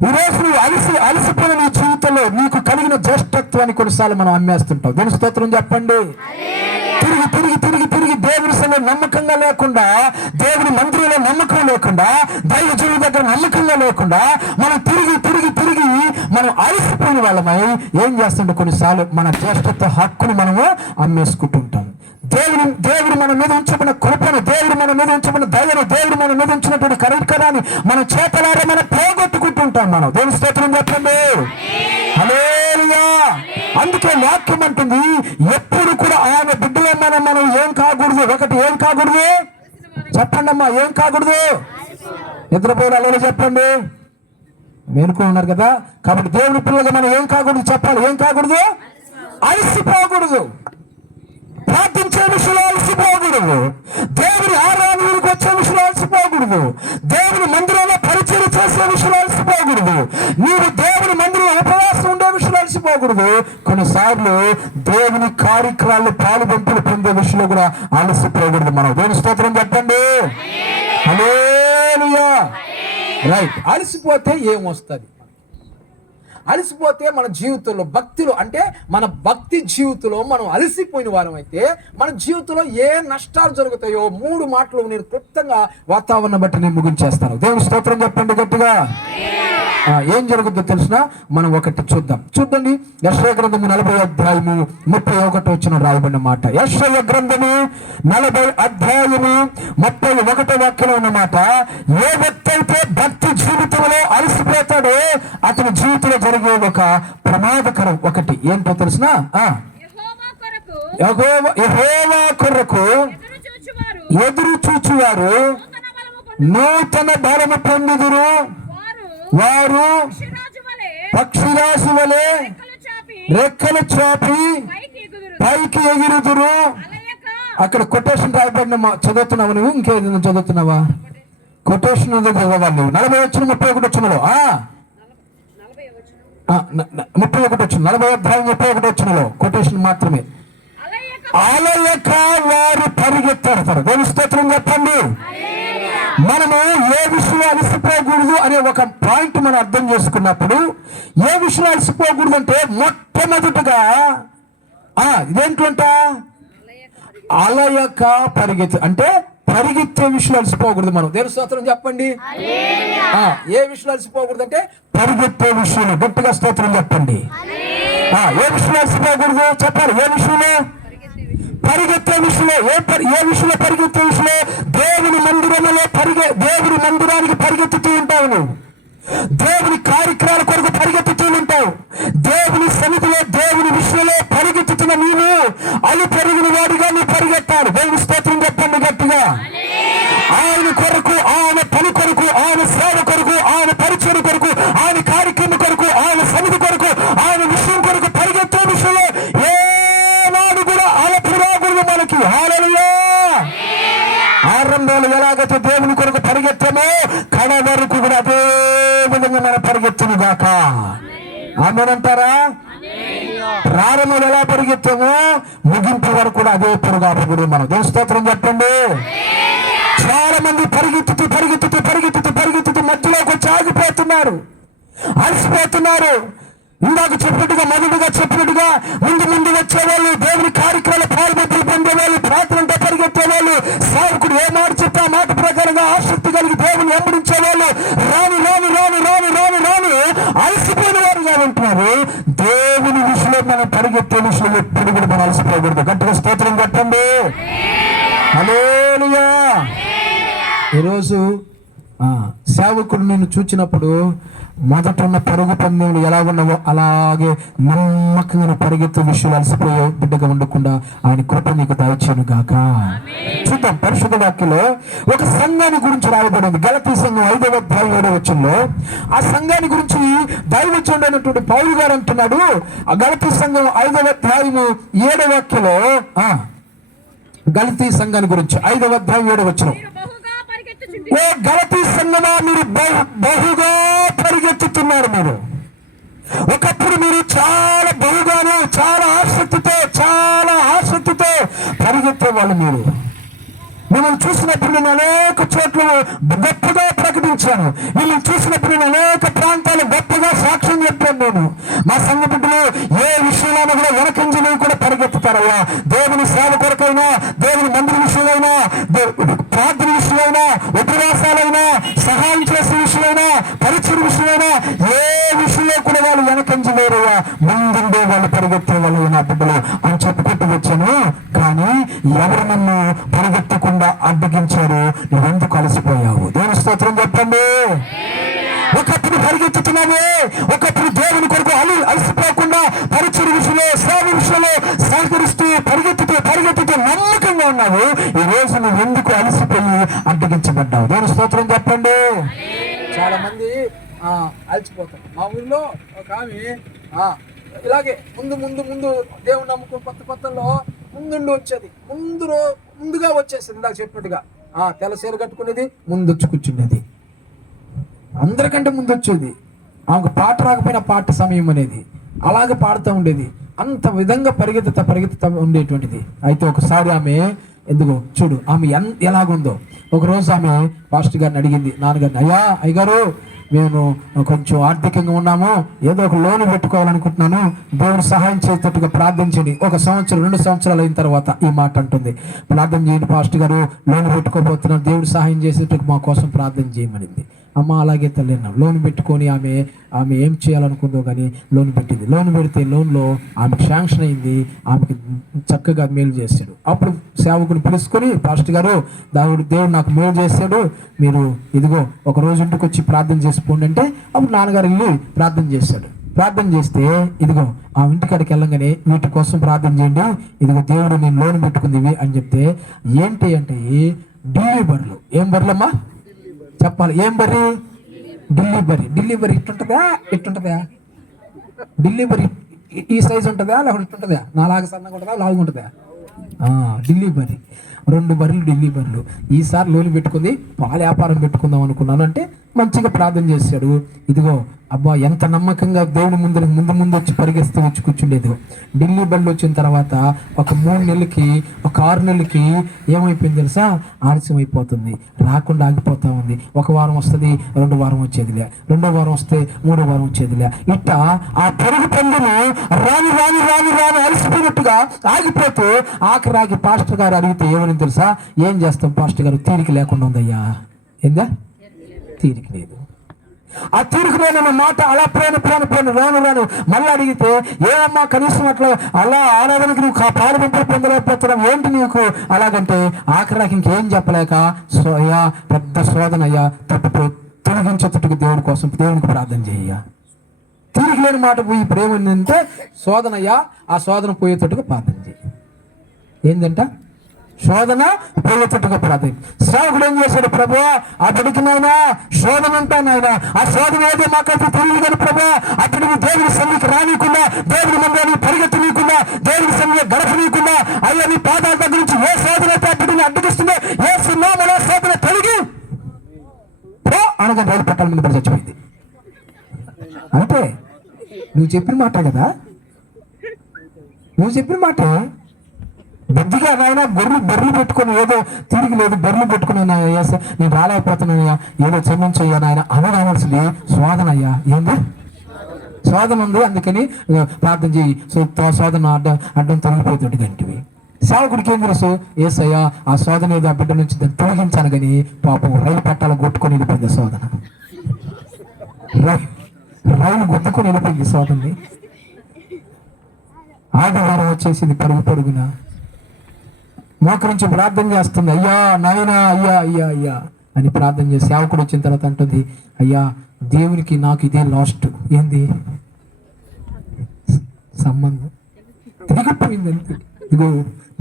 ఈరోజు నువ్వు అలసిపోయిన నీ జీవితంలో నీకు కలిగిన జ్యేష్ఠత్వాన్ని కొన్నిసార్లు మనం అమ్మేస్తుంటాం. దేవుని స్తోత్రం చెప్పండి. తిరిగి తిరిగి తిరిగి తిరిగి దేవుని సన్నిధిలో నమ్మకంగా లేకుండా, దేవుని మందిరంలో నమ్మకం లేకుండా, దైవ జీవి దగ్గర నమ్మకంగా లేకుండా మనం తిరిగి తిరిగి తిరిగి మనం అలసిపోయిన వాళ్ళమై ఏం చేస్తుంటే కొన్నిసార్లు మన జ్యేష్ఠత్వ హక్కును మనము అమ్మేసుకుంటుంటాం. దేవుడు మన మీద ఉంచబడిన కృపను, దేవుడు మన మీద ఉంచబడిన దయను, దేవుడు మన మీద ఉంచినటువంటి కరికరాన్ని మన చేతలారా మనం పోగొట్టుకుంటుంటాం మనం. దేవుని స్తోత్రం చెప్పండి. హల్లెలూయా. అందుకే వాక్యం అంటుంది, ఎప్పుడు కూడా ఆయన బిడ్డలో మనం ఏం కాకూడదు. ఒకటి ఏం కాకూడదు చెప్పండి అమ్మా, ఏం కాకూడదు? నిద్రపోయాలో చెప్పండి. మేలుకో ఉన్నారు కదా. కాబట్టి దేవుని పిల్లలుగా మనం ఏం కాకూడదు చెప్పాలి. ఏం కాకూడదు? అలసిపోకూడదు. ప్రార్థించే విషయంలో అలసిపోకూడదు. దేవుని ఆరాధనకు వచ్చే విషయంలో అలసిపోకూడదు. దేవుని మందిరంలో పరిచయం చేసే విషయంలో అలసిపోకూడదు. నీవు దేవుని మందిరంలో ఉపవాసం ఉండే విషయంలో అలసిపోకూడదు. కొన్నిసార్లు దేవుని కార్యక్రమాలు పాలుబంపులు పొందే విషయంలో కూడా అలసిపోకూడదు మనం. దేవుని స్తోత్రం చెప్పండి. హల్లెలూయా. రైట్. అలసిపోతే ఏమొస్తుంది? అలసిపోతే మన జీవితంలో భక్తిలో, అంటే మన భక్తి జీవితంలో మనం అలసిపోయిన వారం అయితే మన జీవితంలో ఏ నష్టాలు జరుగుతాయో 3 మాటలు నేను క్లుప్తంగా వాతావరణం బట్టి నేను ముగించేస్తాను. దేవుని స్తోత్రం చెప్పండి గట్టిగా. ఏం జరుగుతుందో తెలిసిన మనం ఒకటి చూడండి. యెషయా గ్రంథము 40వ అధ్యాయము 31వ వచనం రాయబడిన మాట. యెషయా గ్రంథము 40వ అధ్యాయము 31వ వాక్యంలో ఉన్నమాట. ఏ వ్యక్తి అయితే భక్తి జీవితంలో అలసిపోతాడో అతని జీవితంలో జరిగే ఒక ప్రమాదకరం ఒకటి ఏంటో తెలిసిన, యెహోవా కొరకు ఎదురు చూచువారు నూతన బలము పొందుదురు, వారు పక్షిరాజు వలె రెక్కలు చాపి పైకి ఎగురుదురు. అక్కడ కొటేషన్ రాయబడిన చదువుతున్నావు నువ్వు? ఇంకేదైనా చదువుతున్నావా? కొటేషన్ చదవాలి నువ్వు. 40 వచ్చిన 31 వచ్చినలో 31 వచ్చిన 40వ అధ్యాయం 31 వచ్చినలో కొటేషన్ మాత్రమే. అలయక వారు పరిగెత్తాడతారు. దేవుని స్తోత్రం చెప్పండి. మనము ఏ విషయంలో అలసిపోకూడదు అనే ఒక పాయింట్ మనం అర్థం చేసుకున్నప్పుడు, ఏ విషయంలో అలసిపోకూడదు అంటే మొట్టమొదటిగా ఇదేంటంట అలయక పరిగెత్తు, అంటే పరిగెత్తే విషయంలో అలసిపోకూడదు. మనం దేవుని స్తోత్రం చెప్పండి. ఏ విషయంలో అలసిపోకూడదు అంటే పరిగెత్తే విషయంలో. గట్టిగా స్తోత్రం చెప్పండి. ఏ విషయంలో అలసిపోకూడదు చెప్పాలి. ఏ విషయంలో? పరిగెత్తే విషయంలో. ఏ విషయంలో పరిగెత్తే విషయంలో? దేవుని మందిరంలో దేవుని మందిరానికి పరిగెత్తుతూ ఉంటావు నువ్వు. దేవుని కార్యక్రమాల కొరకు పరిగెత్తుతూ ఉంటావు. దేవుని సన్నిధిలో దేవుని విషయంలో పరిగెత్తుతున్న నీవు అలు పెరిగిన వాడిగా నువ్వు పరిగెత్తాడు. దేవుని స్తోత్రం చెప్పండి గట్టిగా. ఆయన కొరకు, ఆయన పని కొరకు, ఆయన సేవ కొరకు, ఆయన పరిచయం కొరకు, ఆయన కార్యక్రమం కొరకు, ఆయన సన్నిధి కొరకు, ఆయన విషయం కొరకు పరిగెత్తే విషయంలో ఏనాడు కూడా అలపురాగుడు మనకి. హల్లెలూయా. ఆరంభంలో ఎలాగైతే దేవుని కొరకు పరిగెత్తామో కడ వరకు కూడా అదే విధంగా మనం పరిగెత్తును గాక. ఆమేనంటారా? ప్రారంభంలో ఎలా పరిగెత్తామో ముగింపు వరకు కూడా అదే పరుగాపడు మనం. దేవుని స్తోత్రం చెప్పండి. చాలా మంది పరిగెత్తుతూ పరిగెత్తుతూ పరిగెత్తుతూ పరిగెత్తుతూ మధ్యలోకి వచ్చి ఆగిపోతున్నారు, అలసిపోతున్నారు. ఇందాక చెప్పినట్టుగా, మొదటిగా చెప్పినట్టుగా ముందు ముందు వచ్చేవాళ్ళు, దేవుని కార్యక్రమాల పాల్గొని పొందేవాళ్ళు, ప్రార్థనతో పరిగెత్తేవాళ్ళు, సేవకుడు ఏ మాట చెప్పే ఆ మాట ప్రకారంగా ఆసక్తి కలిగి దేవుని వెంబడించేవాళ్ళు రాను రాను రాను రాను రాను రాను అలసిపోయిన వారుగా ఉంటున్నారు. దేవుని విషయంలో మనం పరిగెత్తే విషయంలో ఎప్పుడు కూడా మనం అలసిపోకూడదు. గట్టిగా స్తోత్రం చెప్పండి. హల్లెలూయా. ఈరోజు సేవకుడు నిన్ను చూచినప్పుడు మొదట ఉన్న పరుగు పందెంలు ఎలా ఉన్నావో అలాగే నమ్మకంగా పరిగెత్తే విషయాలు అలసిపోయే బిడ్డగా ఉండకుండా ఆయన కృప నీకు దయచేయను గాక. చూద్దాం పరిశుద్ధ వాక్యంలో ఒక సంఘాన్ని గురించి రాయబడింది. గలతీ సంఘం 5వ అధ్యాయం 7వ వచనంలో ఆ సంఘాన్ని గురించి దైవజనుడు అయినటువంటి పౌలు గారు అంటున్నాడు. ఆ గలతీ సంఘం 5వ అధ్యాయం 7వ వాక్యంలో గలతీ సంఘాన్ని గురించి 5వ అధ్యాయం 7వ వచనం, ఓ గలతీ సంఘమా మీరు బహుగా పరిగెత్తుతున్నారు. మీరు ఒకప్పుడు మీరు చాలా బహుగాను చాలా ఆసక్తితో పరిగెత్తేవాళ్ళు. మీరు మిమ్మల్ని చూసినప్పుడు నేను అనేక చోట్ల గొప్పగా ప్రకటించాను. మిమ్మల్ని చూసినప్పుడు నేను అనేక ప్రాంతాలు గొప్పగా సాక్ష్యం చెప్పాను. నేను మా సంఘ బిడ్డలు ఏ విషయంలో కూడా వెనకంజలు కూడా పరిగెత్తుతారయ్యా. దేవుని సేవ కొరకైనా, దేవుని మందిర విషయమైనా, ప్రార్థన విషయమైనా, ఉపవాసాలైనా, సహాయం చేసే విషయమైనా, పరిచయం విషయమైనా ఏ విషయంలో కూడా వాళ్ళు వెనకంజలేరయ్యా. ముందుండే వాళ్ళు పరిగెత్తే వాళ్ళు నా బిడ్డలు అని చెప్పుకుంటూ వచ్చాను. కానీ ఎవరు నన్ను పరిగెత్తకుండా అడ్డగించారు? నువ్వెందుకు అలసిపోయావు? దేవుని స్తోత్రం చెప్పండి. ఒకప్పుడు పరిగెత్తుతున్నావే, ఒకప్పుడు దేవుని కొరకు అలసిపోకుండా పరిచయ విషయంలో, సేవ విషయంలో సహకరిస్తూ పరిగెత్తుతూ నమ్మకంగా ఉన్నావు. ఈ రోజు నువ్వు ఎందుకు అలసిపోయి అడ్డగించబడ్డావు? దేవుని స్తోత్రం చెప్పండి. చాలా మంది అలసిపోతారు. మా ఊళ్ళో ఒక ఆమె ఇలాగే ముందు దేవుని నమ్ముకుని కొత్తలో ముందుండి వచ్చేది. ముందుగా వచ్చేసింది. ఇందాక చెప్పినట్టుగా తెల్ల చీర కట్టుకునేది, ముందు వచ్చి కూర్చునేది, అందరికంటే ముందు వచ్చేది. ఆమెకు పాట రాకపోయినా పాట సమయం అనేది అలాగే పాడుతూ ఉండేది. అంత విధంగా పరిగెత్తుతా ఉండేటువంటిది. అయితే ఒకసారి ఆమె ఎందుకో చూడు ఆమె ఎలాగుందో. ఒకరోజు ఆమె పాస్టర్ గారిని అడిగింది, నాన్నగారిని, అయ్యగారు మేము కొంచెం ఆర్థికంగా ఉన్నాము, ఏదో ఒక లోన్ పెట్టుకోవాలనుకుంటున్నాను, దేవుడు సహాయం చేసేటట్టుగా ప్రార్థించండి. 1 సంవత్సరం 2 సంవత్సరాలు అయిన తర్వాత ఈ మాట అంటుంది, ప్రార్థన చేయండి పాస్టర్ గారు, లోన్ పెట్టుకోబోతున్నాను, దేవుడు సహాయం చేసేటట్టు మా కోసం ప్రార్థన చేయమనింది. అమ్మ అలాగే తల్లి అన్నాం. లోన్ పెట్టుకొని ఆమె ఏం చేయాలనుకుందో కానీ లోన్ పెట్టింది. లోన్ పెడితే లోన్లో ఆమెకు శాంక్షన్ అయింది. ఆమెకి చక్కగా మేలు చేశాడు. అప్పుడు సేవకుని పిలుచుకొని, పాస్టర్ గారు దేవుడు నాకు మేలు చేశాడు, మీరు ఇదిగో ఒక రోజు ఇంటికి వచ్చి ప్రార్థన చేసుకోండి అంటే, అప్పుడు నాన్నగారు వెళ్ళి ప్రార్థన చేశాడు. ప్రార్థన చేస్తే ఇదిగో ఆ ఇంటికాడికి వెళ్ళగానే వీటి కోసం ప్రార్థన చేయండి, ఇదిగో దేవుడు నేను లోన్ పెట్టుకుంది అని చెప్తే, ఏంటి అంటే ఢిల్లీ బర్రెలు. ఏం బర్రెలమ్మా చెప్పాలి? ఏం బర్రె? ఢిల్లీ బర్రె. ఇట్టుంటుందా? ఢిల్లీ బర్రె ఈ సైజు ఉంటుందా లేకపోతే ఇట్టుంటుందా? నాలాగా సన్నగా ఉంటుందా లావుగా ఉంటుందా? ఢిల్లీ బర్రె. 2 బర్రెలు ఢిల్లీ బర్రెలు. ఈసారి లోన్ పెట్టుకుంది, పాల వ్యాపారం పెట్టుకుందాం అనుకున్నాను అంటే మంచిగా ప్రార్థన చేశాడు. ఇదిగో అబ్బా ఎంత నమ్మకంగా దేవుని ముందు వచ్చి పరిగెస్తూ వచ్చి కూర్చుండేది. ఢిల్లీ బండి వచ్చిన తర్వాత ఒక 3 నెలలకి ఒక 6 నెలలకి ఏమైపోయింది తెలుసా, ఆలస్యం అయిపోతుంది, రాకుండా ఆగిపోతా ఉంది. 1 వారం వస్తుంది, 2 వారం వచ్చేదిలే, 2వ వారం వస్తే 3వ వారం వచ్చేదిలే. ఇట్ట ఆ పరుగు పండును రాని రాని రాని రాని అలసిపోయినట్టుగా ఆగిపోతూ ఆఖరాగి పాస్టర్ గారు అడిగితే ఏమని తెలుసా, ఏం చేస్తాం పాస్టర్ గారు, తీరిక లేకుండా ఉందయ్యా. ఏందా తీరిక లేదు. ఆ తీరుకునే మాట అలా పోను రాను మళ్ళీ అడిగితే, ఏమమ్మా కనీసం అట్లా అలా ఆరాధనకి నువ్వు పాలుబంపులు పొందలేకపోతున్నావు ఏంటి నీకు అలాగంటే, ఆఖరాకి ఇంకేం చెప్పలేక అయ్యా పెద్ద శోధన అయ్యా, తప్పిపోయి తొలగించేటట్టుకు దేవుడి కోసం దేవునికి ప్రార్థన చేయ్యా. తీరిక లేని మాట పోయి ఇప్పుడు ఏమైందంటే శోధన అయ్యా, ఆ శోధన పోయేటట్టుగా ప్రార్థన చేయి. ఏంటంట శోధన పోయేటట్టుగా ప్రార్థన. సేవకుడు ఏం చేశాడు, ప్రభు అతడికి నాయన శోధన అంటా నాయన, ఆ శోధన ఏదో మాకైతే తెలియదు కానీ ప్రభు అతడికి దేవుడి సన్నిధికి రానియకుండా, దేవుడి మందిరాన్ని పరిగెత్తనీయకుండా, దేవుడి సన్నిధిలో గడపనీయకుండా, అయ్యా నీ పాదాల దగ్గర నుంచి ఏ శోధన అయితే అతడిని అడ్డగిస్తుందో ఏ సున్నామలో శోధన తొలగి అనగా రైలు పట్టాల మీద పడి చచ్చిపోయింది. అంటే నువ్వు చెప్పిన మాట కదా, నువ్వు చెప్పిన మాట బుద్ధిగా నాయన బెర్రలు పెట్టుకుని ఏదో తిరిగి లేదు, బెర్రలు పెట్టుకుని నేను రాలేకపోతున్నానయ్యా, ఏదో క్షమించయ్యా నాయన అనగాల్సింది శోధన అయ్యా. ఏంది శోధన ఉంది, అందుకని ప్రార్థన చేయి, శోధన అడ్డం తొలగిపోతుంది గంటివి. సేవకుడికి ఏం తెలుసు, ఏసయ్యా ఆ శోధన ఏదో ఆ బిడ్డ నుంచి దాన్ని తొలగించాను కానీ పాపం రైలు పట్టాల కొట్టుకొని వెళ్ళిపోయింది శోధన, రైలు గుద్దుకొని వెళ్ళిపోయింది శోధనని. ఆదివారం వచ్చేసింది పరుగున మోకరించి ప్రార్థన చేస్తుంది, అయ్యా నాయన అయ్యా అయ్యా అయ్యా అని ప్రార్థన చేసి సేవకుడు వచ్చిన తర్వాత అంటుంది, అయ్యా దేవునికి నాకు ఇదే లాస్ట్. ఏంది సంబంధం తిరిగిపోయింది అంతే. ఇదిగో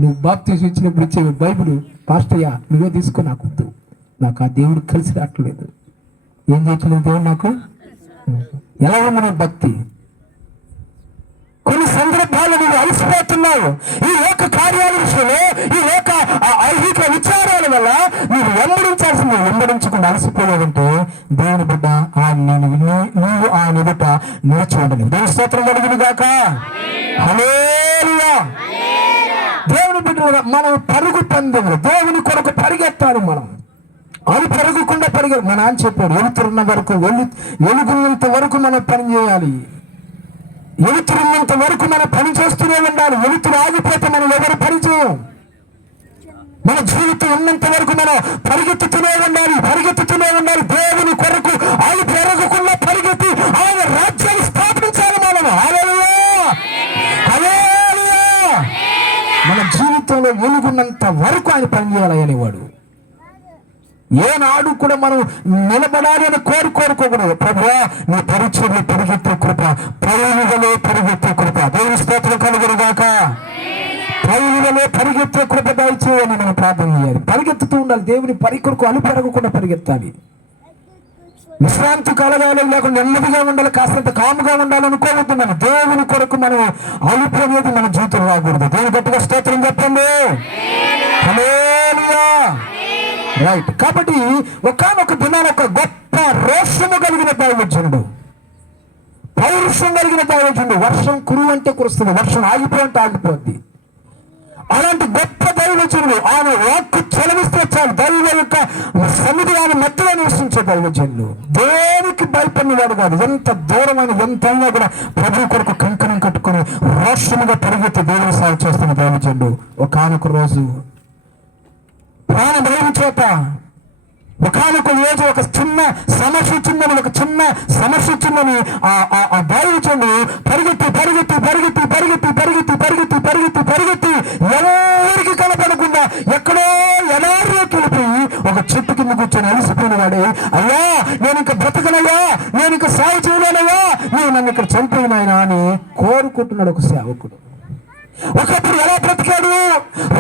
నువ్వు బాప్తీసం ఇచ్చినప్పుడు ఇచ్చే బైబిల్ పాస్టయ్యా నువ్వే తీసుకో, నాకు వద్దు, నాకు ఆ దేవుడు కలిసి రావట్లేదు. ఏం చేయట్లేదు దేవుడు నాకు, ఎలా ఉంది నా భక్తి. కొన్ని సందర్భాలు నువ్వు అలసిపోతున్నావు ఈ లోక కార్యాల విషయంలో, ఈ లోక ఐహిక విచారాల వల్ల నువ్వు వెంబడించకుండా అలసిపోయావంటే దేవుని బిడ్డ నువ్వు ఆయన ఎదుట నిలిచి ఉండలేదు. దేవుని స్తోత్రం కలుగును గాక. హల్లెలూయా. దేవుని బిడ్డ మనం పరుగు పందెంలో దేవుని కొరకు పరిగెత్తాలి. మనం అది పెరగకుండా మన అని చెప్పాడు, వెలుతురున్న వరకు వెలుగున్నంత వరకు మనం పని చేయాలి. వెలుతురున్నంత వరకు మనం పని చేస్తూనే ఉండాలి. వెలుతురు ఆగిపోతే మనం ఎవరు పని చేయం. మన జీవితం ఉన్నంత వరకు మనం పరిగెత్తుతూనే ఉండాలి. దేవుని కొరకు ఆయన పెరగకుండా పరిగెత్తి ఆయన రాజ్యాన్ని స్థాపించాలి మనం. హల్లెలూయా, హల్లెలూయా. మన జీవితంలో వెలుగున్నంత వరకు ఆయన పని చేయాలి అనేవాడు. ఏనాడు కూడా మనం నిలబడాలి అని కోరుకోకూడదు. ప్రభువా నీ పరిచర్లు పరిగెత్తే కృప, పౌలువలే పరిగెత్తే కృప, దేవుని స్తోత్రం కలుగును గాక. పౌలువలే పరిగెత్తే కృప దయచేయని మనం ప్రార్థన చేయాలి. పరిగెత్తుతూ ఉండాలి. దేవుని పని కొరకు అలుపెరగకుండా పరిగెత్తాలి. విశ్రాంతి కలగాలి, లేకుండా నెమ్మదిగా ఉండాలి, కాస్తంత కాముగా ఉండాలనుకోవద్దు. దేవుని కొరకు మనం అలుపు అనేది మన జీవితం రాకూడదు. దేవుని గట్టిగా స్తోత్రం చెప్పండి. హల్లెలూయా. రైట్. కాబట్టి ఒకానొక దినాన ఒక గొప్ప రోషము కలిగిన దైవజనుడు, పౌరుషం కలిగిన దైవజనుడు, వర్షం కురువు అంటే కురుస్తుంది, వర్షం ఆగిపో అంటే ఆగిపోద్ది. అలాంటి గొప్ప దైవజనుడు ఆయన వాక్కు చెలవిస్తే చాలు దైవ యొక్క సన్నిధి ఆయన మధ్యలో నివసించే దైవజనుడు. దేనికి భయపడినవాడు కాదు. ఎంత దూరమైన ఎంతైనా కూడా ప్రభు కొరకు కంకణం కట్టుకుని రోషముగా పరిగెత్తి దేవుని సాగు చేస్తున్న దైవజనుడు ఒకానొక రోజు ప్రాణ భయం చేత ఒకనొక రోజు ఒక చిన్న సమస్య వచ్చిందని ఆ దైవజనుడు పరిగెత్తి ఎవరికి కనపడకుండా ఎక్కడో ఎడారిలోకి వెళ్ళిపోయి ఒక చెట్టు కింద కూర్చొని అలసిపోయిన వాడే, అయ్యా నేను ఇంకా బ్రతకనయ్యా, నేను ఇంకా సేవ చేయలేనయ్యా, నేను నన్ను ఇక్కడ చనిపోయినాయనా అని కోరుకుంటున్నాడు ఒక సేవకుడు. ఒకప్పుడు ఎలా బ్రతికాడు?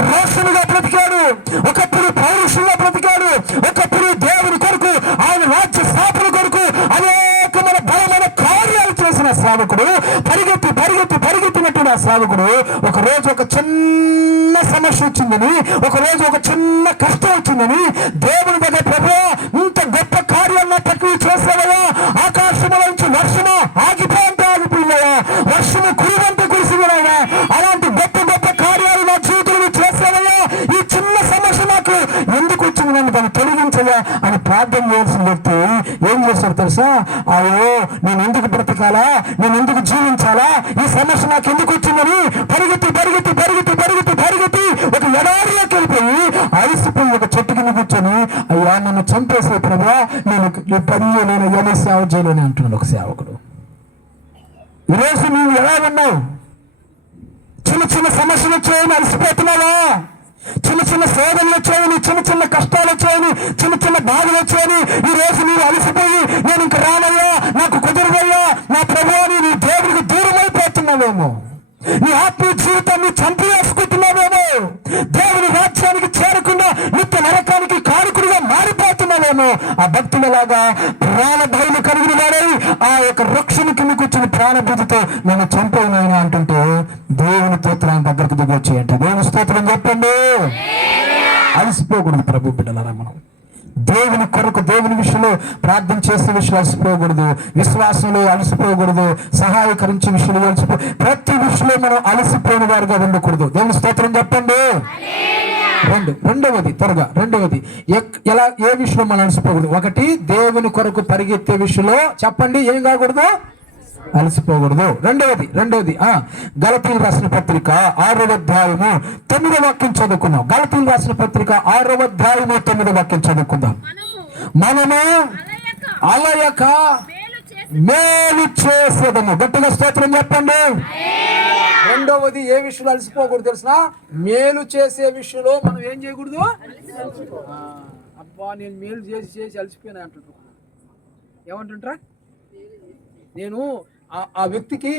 రోషముగా బ్రతికాడు. ఒకప్పుడు పౌరుషంగా బ్రతికాడు. ఒకప్పుడు దేవుని కొరకు ఆయన రాజ్య స్థాపన కొరకు అనేకమైన బలమైన కార్యాలు చేసిన సేవకుడు, పరిగెత్తినట్టు ఆ సేవకుడు ఒక రోజు ఒక చిన్న సమస్య వచ్చిందని, ఒక రోజు ఒక చిన్న కష్టం వచ్చిందని దేవుని దగ్గర ప్రభువా ఇంత గొప్ప కార్యాలు ఉన్నప్పటికీ చేసావయ్యా. ఆకాశంలోంచి వర్షము ఆగిపోతే ఆగిపోయిందయ్యా, వర్షము కురివంటే కురిసిందయ్యా. అలాంటి గొప్ప గొప్ప కార్యాలు నా జీవితంలో చేసావయ్యా. ఈ చిన్న సమస్య నాకు ఎందుకు వచ్చింది, నన్ను దాన్ని తొలగించవా అని ప్రార్థన చేయాల్సిన వ్యక్తి ఏం చేశారు తెలుసా? అయ్యో నేను ఎందుకు బ్రతకాలా, నేను ఎందుకు జీవించాలా, ఈ సమస్య నాకు ఎందుకు వచ్చిందని పరిగెత్తి పరిగెత్తి పరిగెత్తి పరిగెత్తి పరిగెత్తి ఒక ఎడారిలోకి వెళ్ళిపోయి అలసిపోయి ఒక చెట్టు కింద కూర్చొని, అయ్యా నన్ను చంపేసే ప్రభా, నేను ఈ పని చేయలేను, ఎలా సేవ చేయలేని అంటున్నాడు ఒక సేవకుడు. ఈరోజు నువ్వు ఎలా ఉన్నావు? చిన్న చిన్న సమస్యలు వచ్చాయని అలసిపోతున్నావా? చిన్న చిన్న శోధనలు వచ్చాయని, చిన్న చిన్న కష్టాలు వచ్చాయని, చిన్న చిన్న బాధలు వచ్చాయని ఈ రోజు నీవు అలసిపోయి నేను ఇంక రానయ్యా, నాకు కుదరదయ్యా నా ప్రభువా అని నీ దేవుడికి దూరం అయిపోతున్నావేమో. నీ ఆత్మీయ జీవితాన్ని చంపేసుకుంటున్నావేమో. దేవుని రాజ్యానికి చేరకుండా నిత్య నరకానికి కారకుడిగా మారిపోతున్నావేమో. ఆ భక్తులలాగా ప్రాణ భయము కలిగిన వాడై ఆ యొక్క వృక్షం కింద కూర్చుని ప్రాణభీతితో నన్ను చంపేనాయన అంటుంటే దేవుని స్తోత్రాన్ని దగ్గరకు దిగొచ్చేయంట. దేవుని స్తోత్రం చెప్పండి. అలసిపోకూడదు ప్రభు బిడ్డలారా. మనం దేవుని కొరకు దేవుని విషయంలో ప్రార్థన చేసే విషయంలో అలసిపోకూడదు, విశ్వాసంలో అలసిపోకూడదు, సహాయకరించే విషయంలో ప్రతి విషయంలో మనం అలసిపోయిన వారుగా ఉండకూడదు. దేవుని స్తోత్రం చెప్పండి. రెండవది ఎలా ఏ విషయంలో మనం అలసిపోకూడదు? ఒకటి, దేవుని కొరకు పరిగెత్తే విషయంలో చెప్పండి ఏం కాకూడదు, అలసిపోకూడదు. రెండవది గలతీయులు రాసిన పత్రిక 6వ అధ్యాయము 9వ వాక్యం చదువుకుందాం. గలతీయులు రాసిన పత్రిక 6వ అధ్యాయము 9వ వాక్యం చదువుకుందాం. మనము అలయక మేలు చేసేదము. గట్టిగా స్తోత్రం చెప్పండి. రెండవది ఏ విషయంలో అలసిపోకూడదు తెలిసిన? మేలు చేసే విషయంలో మనం ఏం చేయకూడదు. అబ్బా నేను మేలు చేసి చేసి అలసిపోయినా అంటుంటారు. ఏమంటుంటారా? నేను ఆ వ్యక్తికి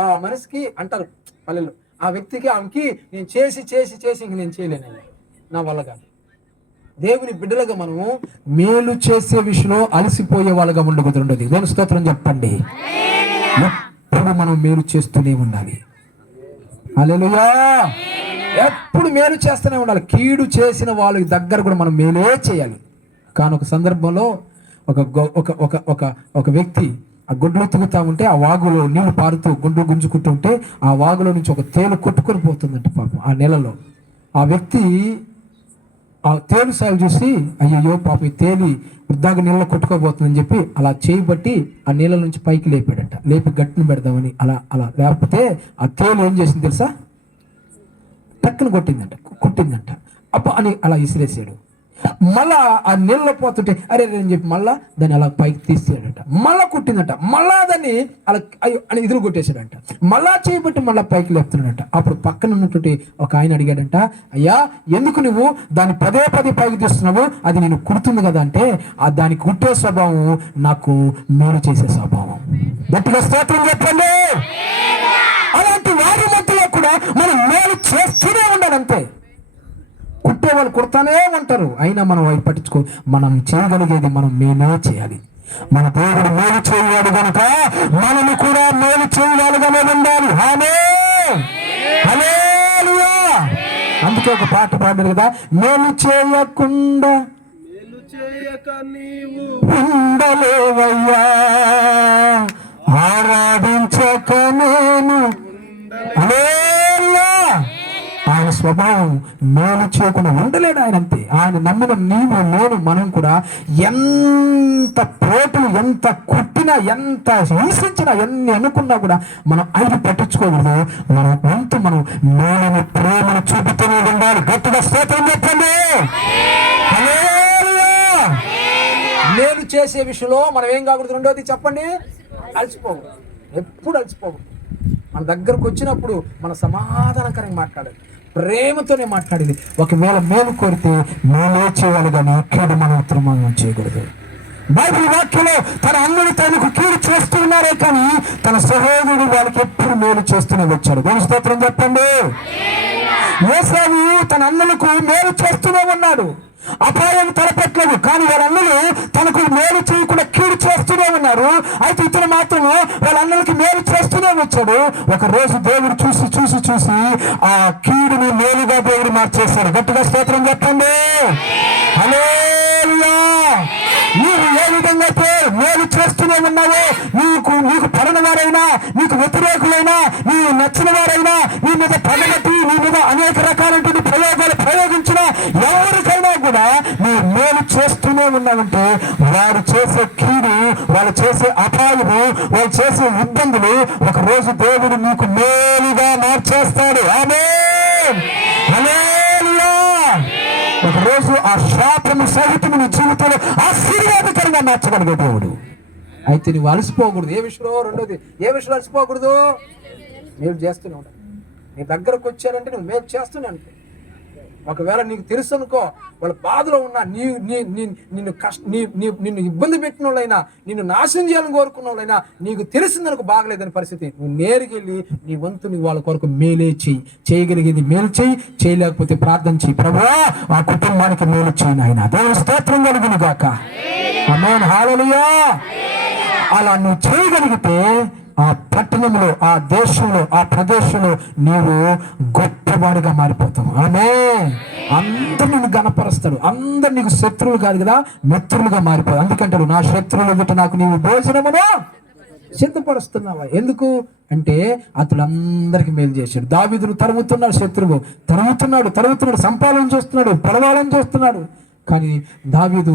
ఆ మనసుకి అంటారు పల్లెల్లో, ఆ వ్యక్తికి ఆమెకి నేను చేసి చేసి చేసి ఇంక నేను చేయలేను, నా వల్ల కాదు. దేవుని బిడ్డలుగా మనము మేలు చేసే విషయంలో అలసిపోయే వాళ్ళగా ఉండకూడదు. దేవుని స్తోత్రం చెప్పండి. ఎప్పుడు మనం మేలు చేస్తూనే ఉండాలి. హల్లెలూయా. ఎప్పుడు మేలు చేస్తూనే ఉండాలి. కీడు చేసిన వాళ్ళ దగ్గర కూడా మనం మేలే చేయాలి. కానీ ఒక సందర్భంలో ఒక వ్యక్తి ఆ గుడ్లు తిరుగుతా ఉంటే ఆ వాగులో నీళ్లు పారుతూ గుండు గుంజుకుంటూ ఉంటే ఆ వాగులో నుంచి ఒక తేలు కొట్టుకొని పోతుందంట పాపం ఆ నెలలో. ఆ వ్యక్తి ఆ తేలు సాగు చూసి అయ్యో పాపం ఈ తేలి వృద్ధాగా నీళ్ళలో కొట్టుకోబోతుందని చెప్పి అలా చేయబట్టి ఆ నీళ్ళ నుంచి పైకి లేపాడట. లేపి గట్టిని పెడదామని అలా లేకపోతే ఆ తేలు ఏం చేసింది తెలుసా? టక్కున కుట్టిందంట. అబ్బా అని అలా ఇసిరేసాడు. మళ్ళా ఆ నీళ్ళలో పోతుంటే అరే అని చెప్పి మళ్ళా దాన్ని అలా పైకి తీసేసాడంట. మళ్ళా కుట్టిందంట. మళ్ళా దాన్ని అలా అయ్యో అని ఎదురు కొట్టేశాడంట. మళ్ళా చేయబట్టి మళ్ళా పైకి లేపుతున్నాడంట. అప్పుడు పక్కన ఉన్నటువంటి ఒక ఆయన అడిగాడంట, అయ్యా ఎందుకు నువ్వు దాన్ని పదే పైకి తీస్తున్నావు? అది నేను కుడుతుంది కదా అంటే ఆ దానికి కుట్టే స్వభావం నాకు మేలు చేసే స్వభావం. గట్టిగా స్తోత్రం చెప్పండి. అలాంటి వారి మధ్యలో కూడా మనం మేలు చేస్తూనే ఉండాలంతే. కుట్టే వాళ్ళు కుడతానే ఉంటారు, అయినా మనం అవి పట్టించుకో. మనం చేయగలిగేది మనం మేలే చేయాలి. మన దేవుడు మేలు చేయవాడు కనుక మనము కూడా మేలు చేయగలగానే ఉండాలి. ఆమేన్. హల్లెలూయా. అందుకే ఒక పాట పాడారు కదా, మేలు చేయకుండా ఉండలేవయ్యా, ఆరాధించక నేను. హల్లెలూయా. ఆయన స్వభావం మేలు చేయకుండా ఉండలేడు ఆయన. అంతే. ఆయన నమ్మిన నీవు నేను మనం కూడా ఎంత పోటులు ఎంత కుట్టినా ఎంత హింసించినా ఎన్ని అనుకున్నా కూడా మనం ఆయన పట్టించుకోకూడదు. మన వంతు మనం మేలుని ప్రేమను చూపుతూనే ఉండాలి. గట్టిగా స్తోత్రం చెప్పండి. మేలు చేసే విషయంలో మనం ఏం కాకూడదు. రెండోది చెప్పండి, అలసిపోకూడదు. ఎప్పుడు అలసిపోకూడదు. మన దగ్గరకు వచ్చినప్పుడు మన సమాధానకరంగా మాట్లాడాలి, ప్రేమతోనే మాట్లాడేది. ఒకవేళ మేలు కోరితే మేలే చేయాలి కానీ కీడు మనం త్రమానం చేయకూడదు. బైబిల్ వాక్యంలో తన అన్నలు తనకు కీడు చేస్తూ ఉన్నారే కానీ తన సహోదరుడు వాళ్ళకి ఎప్పుడు మేలు చేస్తూనే వచ్చాడు. దేవుని స్తోత్రం చెప్పండి. యేసావు తన అన్నలకు మేలు చేస్తూనే ఉన్నాడు, అపాయం తలపెట్టలేదు. కానీ వాళ్ళ అన్నలు తనకు మేలు చేయకుండా కీడు చేస్తూనే ఉన్నారు. అయితే ఇతను మాత్రం వాళ్ళ అన్నలకి మేలు చేస్తూనే వచ్చాడు. ఒక రోజు దేవుడు చూసి ఆ కీడుని మేలుగా దేవుడు మార్చేశాడు. గట్టిగా స్తోత్రం చెప్పండి. హల్లెలూయా. నీవు ఏ విధంగా అయితే మేలు చేస్తూనే ఉన్నావో, నీకు పడిన వారైనా, నీకు వ్యతిరేకులైనా, నీవు నచ్చిన వారైనా, నీ మీద పగబట్టి నీ మీద అనేక రకాలైన ప్రయోగాలు ప్రయోగించిన ఎవరికైనా కూడా నువ్వు మేలు చేస్తూనే ఉన్నావంటే వారు చేసే కీడు, వాళ్ళు చేసే అపాయము, వాళ్ళు చేసే ఇబ్బందులు ఒక రోజు దేవుడు నీకు మేలుగా మార్చేస్తాడు. ఆమేన్, హల్లెలూయా. ఒక రోజు ఆ శాపము సహితము నీ జీవితంలో ఆశీర్వాదకరంగా మార్చగలిగే దేవుడు. అయితే నువ్వు అలసిపోకూడదు. ఏ విషయంలో? రెండోది, ఏ విషయంలో అలసిపోకూడదు? మేలు చేస్తూనే ఉంటావు. నీ దగ్గరకు వచ్చారంటే నువ్వు మేలు చేస్తూనే ఉంటావు. ఒకవేళ నీకు తెలుసు అనుకో, వాళ్ళ బాధలో ఉన్నా, నిన్ను ఇబ్బంది పెట్టిన వాళ్ళైనా, నిన్ను నాశనం చేయాలని కోరుకున్న వాళ్ళైనా, నీకు తెలిసిందనుకో బాగలేదని పరిస్థితి, నువ్వు నేరుగా వెళ్ళి నీ వంతు నువ్వు వాళ్ళ కొరకు మేలే చెయ్యి. చేయగలిగేది మేలు చెయ్యి, చేయలేకపోతే ప్రార్థన చెయ్యి. ప్రభువా ఆ కుటుంబానికి మేలు చేయను ఆయన. దేవుని స్తోత్రం కలుగును గాక. ఆమేన్, హల్లెలూయా. అలా నువ్వు చేయగలిగితే ఆ పట్టణంలో, ఆ దేశంలో, ఆ ప్రదేశంలో నీవు గొప్పవాడిగా మారిపోతావు. ఆమేన్. అందరు నిన్ను గణపరుస్తాడు. అందరు నీకు శత్రువులు కాదు కదా, మిత్రులుగా మారిపోతావు. అందుకంటాడు, నా శత్రువులు ఎదుట నాకు నీవు భోజనమును సిద్ధపరుస్తున్నావా? ఎందుకు అంటే అతడు అందరికి మేలు చేశాడు. దావీదును తరుముతున్నాడు, శత్రువు తరుముతున్నాడు, సంపాదన చేస్తున్నాడు, పొడవాలని చేస్తున్నాడు. కానీ దావీదు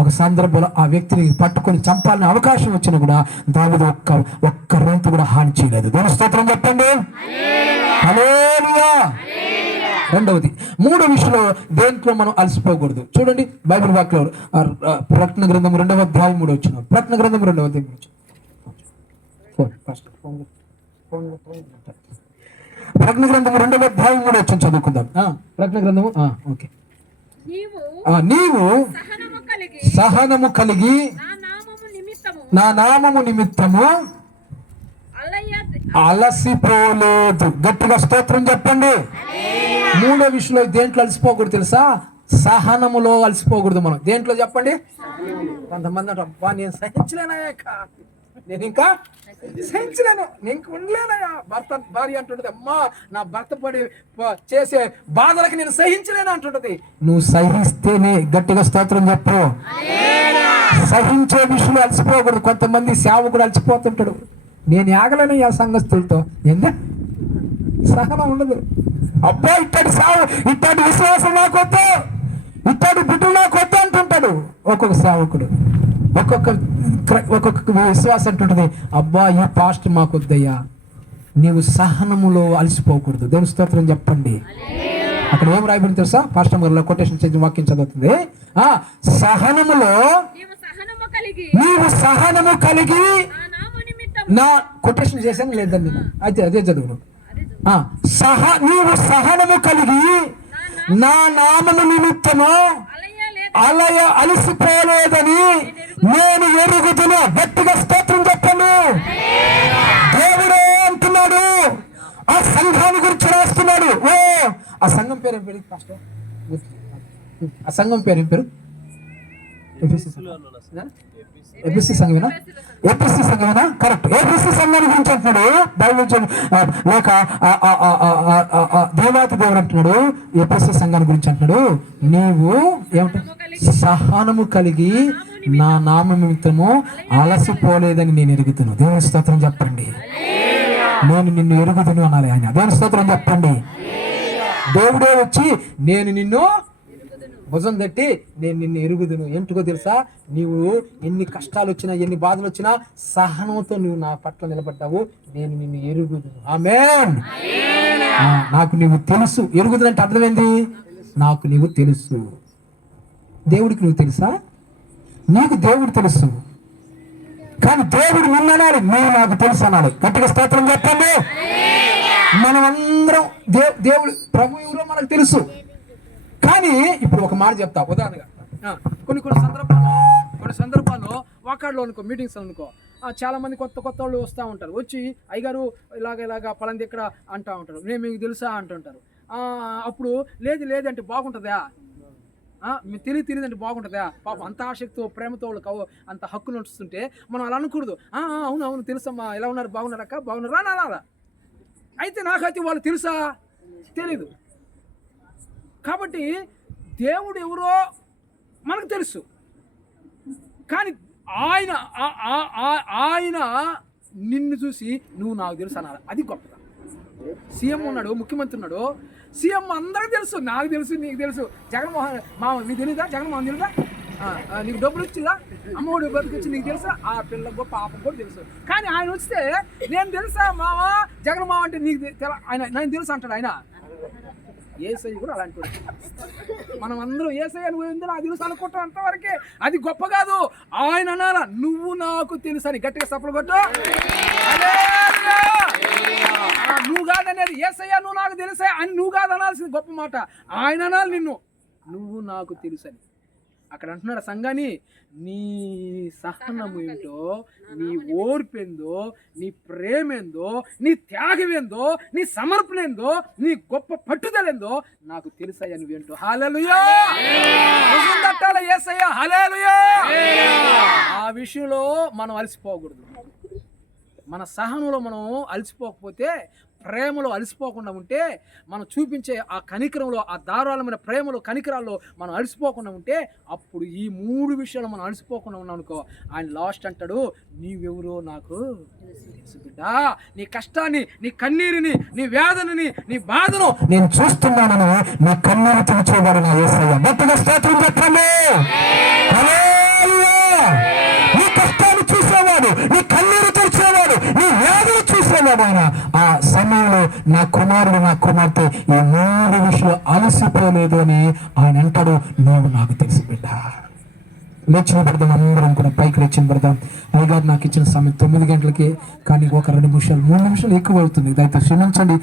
ఒక సందర్భంలో ఆ వ్యక్తిని పట్టుకొని చంపాలని అవకాశం వచ్చినా కూడా దావీదు ఒక్క రంతు కూడా హాని చేయలేదు. దేవుని స్తోత్రం చెప్పండి. హల్లెలూయా. రెండవది, మూడో విషయంలో దేంట్లో మనం అలసిపోకూడదు. చూడండి బైబిల్ వాక్యంలో ప్రకటన గ్రంథం 2వ అధ్యాయం 3వ వచనం. ప్రకటన గ్రంథం 2వ అధ్యాయం 3వ వచనం. ప్రకటన గ్రంథం 2వ అధ్యాయం 3వ వచనం చదువుకుందాం. ప్రకటన గ్రంథము ఓకే. నీవు సహనము కలిగి నా నామము నిమిత్తము అలసిపోలేదు. గట్టిగా స్తోత్రం చెప్పండి. మూడో విషయంలో దేంట్లో అలసిపోకూడదు తెలుసా? సహనములో అలసిపోకూడదు మనం. దేంట్లో చెప్పండి? కొంతమంది అంటే, అబ్బా నేను సహించలేనయ్యాక, నేను ఇంకా సహించలేను, నేను ఉండలేనయ్యా. భార్య అంటుంటది, అమ్మా నా భర్త చేసే బాధలకి నేను సహించలేను అంటుంటది. నువ్వు సహిస్తేనే, గట్టిగా స్తోత్రం చెప్పు. సహించే విషయంలో అలసిపోకూడదు. కొంతమంది సేవకుడు అలసిపోతుంటాడు, నేను ఆగలేను ఆ సంఘస్థులతో. ఏందా సహనం ఉండదు. అబ్బా ఇట్టడి విశ్వాసం నాకు వద్దు, ఇట్టడి బిడ్డలు నాకు వద్దు అంటుంటాడు ఒక్కొక్క సేవకుడు. ఒక్కొక్క విశ్వాసం అంటుంటది, అబ్బా ఈ పాస్ట్ మాకు వద్దయ్యా. నీవు సహనములో అలసిపోకూడదు. దేవుని స్తోత్రం చెప్పండి. అక్కడ ఏం రాయబడింది తెలుసా? పాస్టర్ గారు కొటేషన్ చేసి వాక్యం చదువుతుంది. సహనములో నీవు సహనము కలిగి నా కొటేషన్ చేశాను లేదండి, అయితే అదే చదువును. నీవు సహనము కలిగి నా నామము నిమిత్తము అలసిపోలేదని నేను ఎరుగుతున్నా. గట్టిగా స్తోత్రం చెప్పండి. దేవుడే అంటున్నాడు, ఆ సంఘాన్ని గురించి రాస్తున్నాడు. ఆ సంఘం పేరు ఏం పేరు? ఆ సంఘం పేరు ఏం పేరు? ఎఫ్ఎస్సి సంఘమేనా? ఎఫ్ఎస్సి సంఘమేనా? కరెక్ట్. ఎఫ్ఎస్సి సంఘాన్ని గురించి అంటున్నాడు బైబిల్, లేక దేవాతి దేవుడు అంటున్నాడు ఎఫ్ఎస్సి సంఘాన్ని గురించి అంటున్నాడు. నీవు ఏమంటా? సహనము కలిగి నా నామ నిమిత్తము అలసిపోలేదని నేను ఎరుగుతున్నాను. దేవుని స్తోత్రం చెప్పండి. నేను నిన్ను ఎరుగుదును అనాలి ఆయన. దేవుని స్తోత్రం చెప్పండి. దేవుడే వచ్చి నేను నిన్ను భుజం తట్టి నేను నిన్ను ఎరుగుదును. ఎందుకో తెలుసా? నీవు ఎన్ని కష్టాలు వచ్చినా, ఎన్ని బాధలు వచ్చినా సహనంతో నువ్వు నా పట్ల నిలబడ్డావు. నేను నిన్ను ఎరుగుదును. ఆమేన్. నాకు నీవు తెలుసు. ఎరుగుదును అంటే అర్థమైంది, నాకు నీవు తెలుసు. దేవుడికి నువ్వు తెలుసా? నీకు దేవుడు తెలుసు, కానీ దేవుడు నిన్ననాడు, నువ్వు నాకు తెలుసు అన్నాడు. గట్టిగా స్తోత్రం చెప్పండి. మనం అందరం దేవుడు ప్రభు ఎవరో మనకు తెలుసు. కానీ ఇప్పుడు ఒక మాట చెప్తా. ఉదాహరణగా కొన్ని సందర్భాల్లో వాకాడ్లో అనుకో, మీటింగ్స్ అనుకో, చాలా మంది కొత్త వాళ్ళు వస్తూ ఉంటారు. వచ్చి అయ్యగారు ఇలాగ పలాంది ఇక్కడ అంటూ ఉంటారు. నేను మీకు తెలుసా అంటుంటారు. అప్పుడు లేదంటే బాగుంటుందా? మీకు తెలియదు అంటే బాగుంటుందా? పాపం అంత ఆసక్తితో ప్రేమతో వాళ్ళకి అంత హక్కులు నడుస్తుంటే మనం అలా అనకూడదు. అవును తెలుసమ్మా, ఎలా ఉన్నారు, బాగున్నారక్క, బాగున్నారా అలా. అయితే నాకైతే వాళ్ళు తెలుసా? తెలీదు. కాబట్టి దేవుడు ఎవరో మనకు తెలుసు. కానీ ఆయన నిన్ను చూసి నువ్వు నాకు తెలుసు అన్నారు. అది గొప్పదా. సీఎం ఉన్నాడు, ముఖ్యమంత్రి ఉన్నాడు, సీఎం అందరికి తెలుసు, నాకు తెలుసు, నీకు తెలుసు. జగన్మోహన్ నీకు తెలీదా? జగన్మోహన్ తెలుసా? నీకు డబ్బులు వచ్చిందా? అమ్మఒడి బతుకు వచ్చి నీకు తెలుసా? ఆ పిల్ల గొప్ప పాపం కూడా తెలుసు. కానీ ఆయన వస్తే నేను తెలుసా మావా జగన్మావ అంటే నీకు ఆయన నేను తెలుసు అంటాడు. ఆయన ఏసయ్య కూడా అలాంటి వాడు. మనం అందరం ఏసయ్య నువ్వు ఏందో నాకు తెలుసు అనుకుంటాం అంతవరకే. అది గొప్ప కాదు. ఆయన అనాలా నువ్వు నాకు తెలుసు అని గట్టిగా సపోర్ట్ కొట్టు. నువ్వు కాదనేది ఏసయ్య నువ్వు నాకు తెలుసా అని నువ్వు కాదు అనాల్సింది గొప్ప మాట. ఆయన అనాలి నిన్ను నువ్వు నాకు తెలుసు అని. అక్కడ అంటున్నాడు సంఘాన్ని, నీ సహనం ఏంటో, నీ ఓర్పేందో, నీ ప్రేమేందో, నీ త్యాగమేందో, నీ సమర్పణేందో, నీ గొప్ప పట్టుదలేందో నాకు తెలుసయ్యా నువ్వేంటో. హల్లెలూయా. తట్టాల యేసయ్యా. హల్లెలూయా. ఆ విషయంలో మనం అలసిపోకూడదు. మన సహనంలో మనం అలసిపోకపోతే, ప్రేమలో అలసిపోకుండా ఉంటే, మనం చూపించే ఆ కనికరంలో, ఆ దారుణమైన ప్రేమలో కనికరాల్లో మనం అలసిపోకుండా ఉంటే, అప్పుడు ఈ 3 విషయాలు మనం అలసిపోకుండా ఉన్నాం అనుకో, ఆయన లాస్ట్ అంటాడు నీవెవరో నాకు తెలుసు బిడ్డ. నీ కష్టాన్ని, నీ కన్నీరుని, నీ వేదనని, నీ బాధను నేను చూస్తున్నానని నీ కన్నీరు తుడిచేవాడు నా యేసయ్య. గట్టిగా స్తోత్రం చెప్పండి. హల్లెలూయా. నీ కష్టాన్ని చూసేవాడు, నీ కన్నీరు తుడిచేవాడు, నీ వేదన చూసేవాడు ఆయన. ఆ సమయంలో నా కుమారుడు, నా కుమార్తె ఈ 3 విషయాలు అలసిపోలేదు అని ఆయన అంటాడు నీవు నాకు తెలిసి బిడ్డ. లేచిన పడదాం, అందరం కూడా పైకి లేచిన పడదాం. అయ్యగారు నాకు ఇచ్చిన సమయం 9 గంటలకి, కానీ ఒక 2 నిమిషాలు 3 నిమిషాలు ఎక్కువ అవుతుంది. దయచేసి క్షమించండి.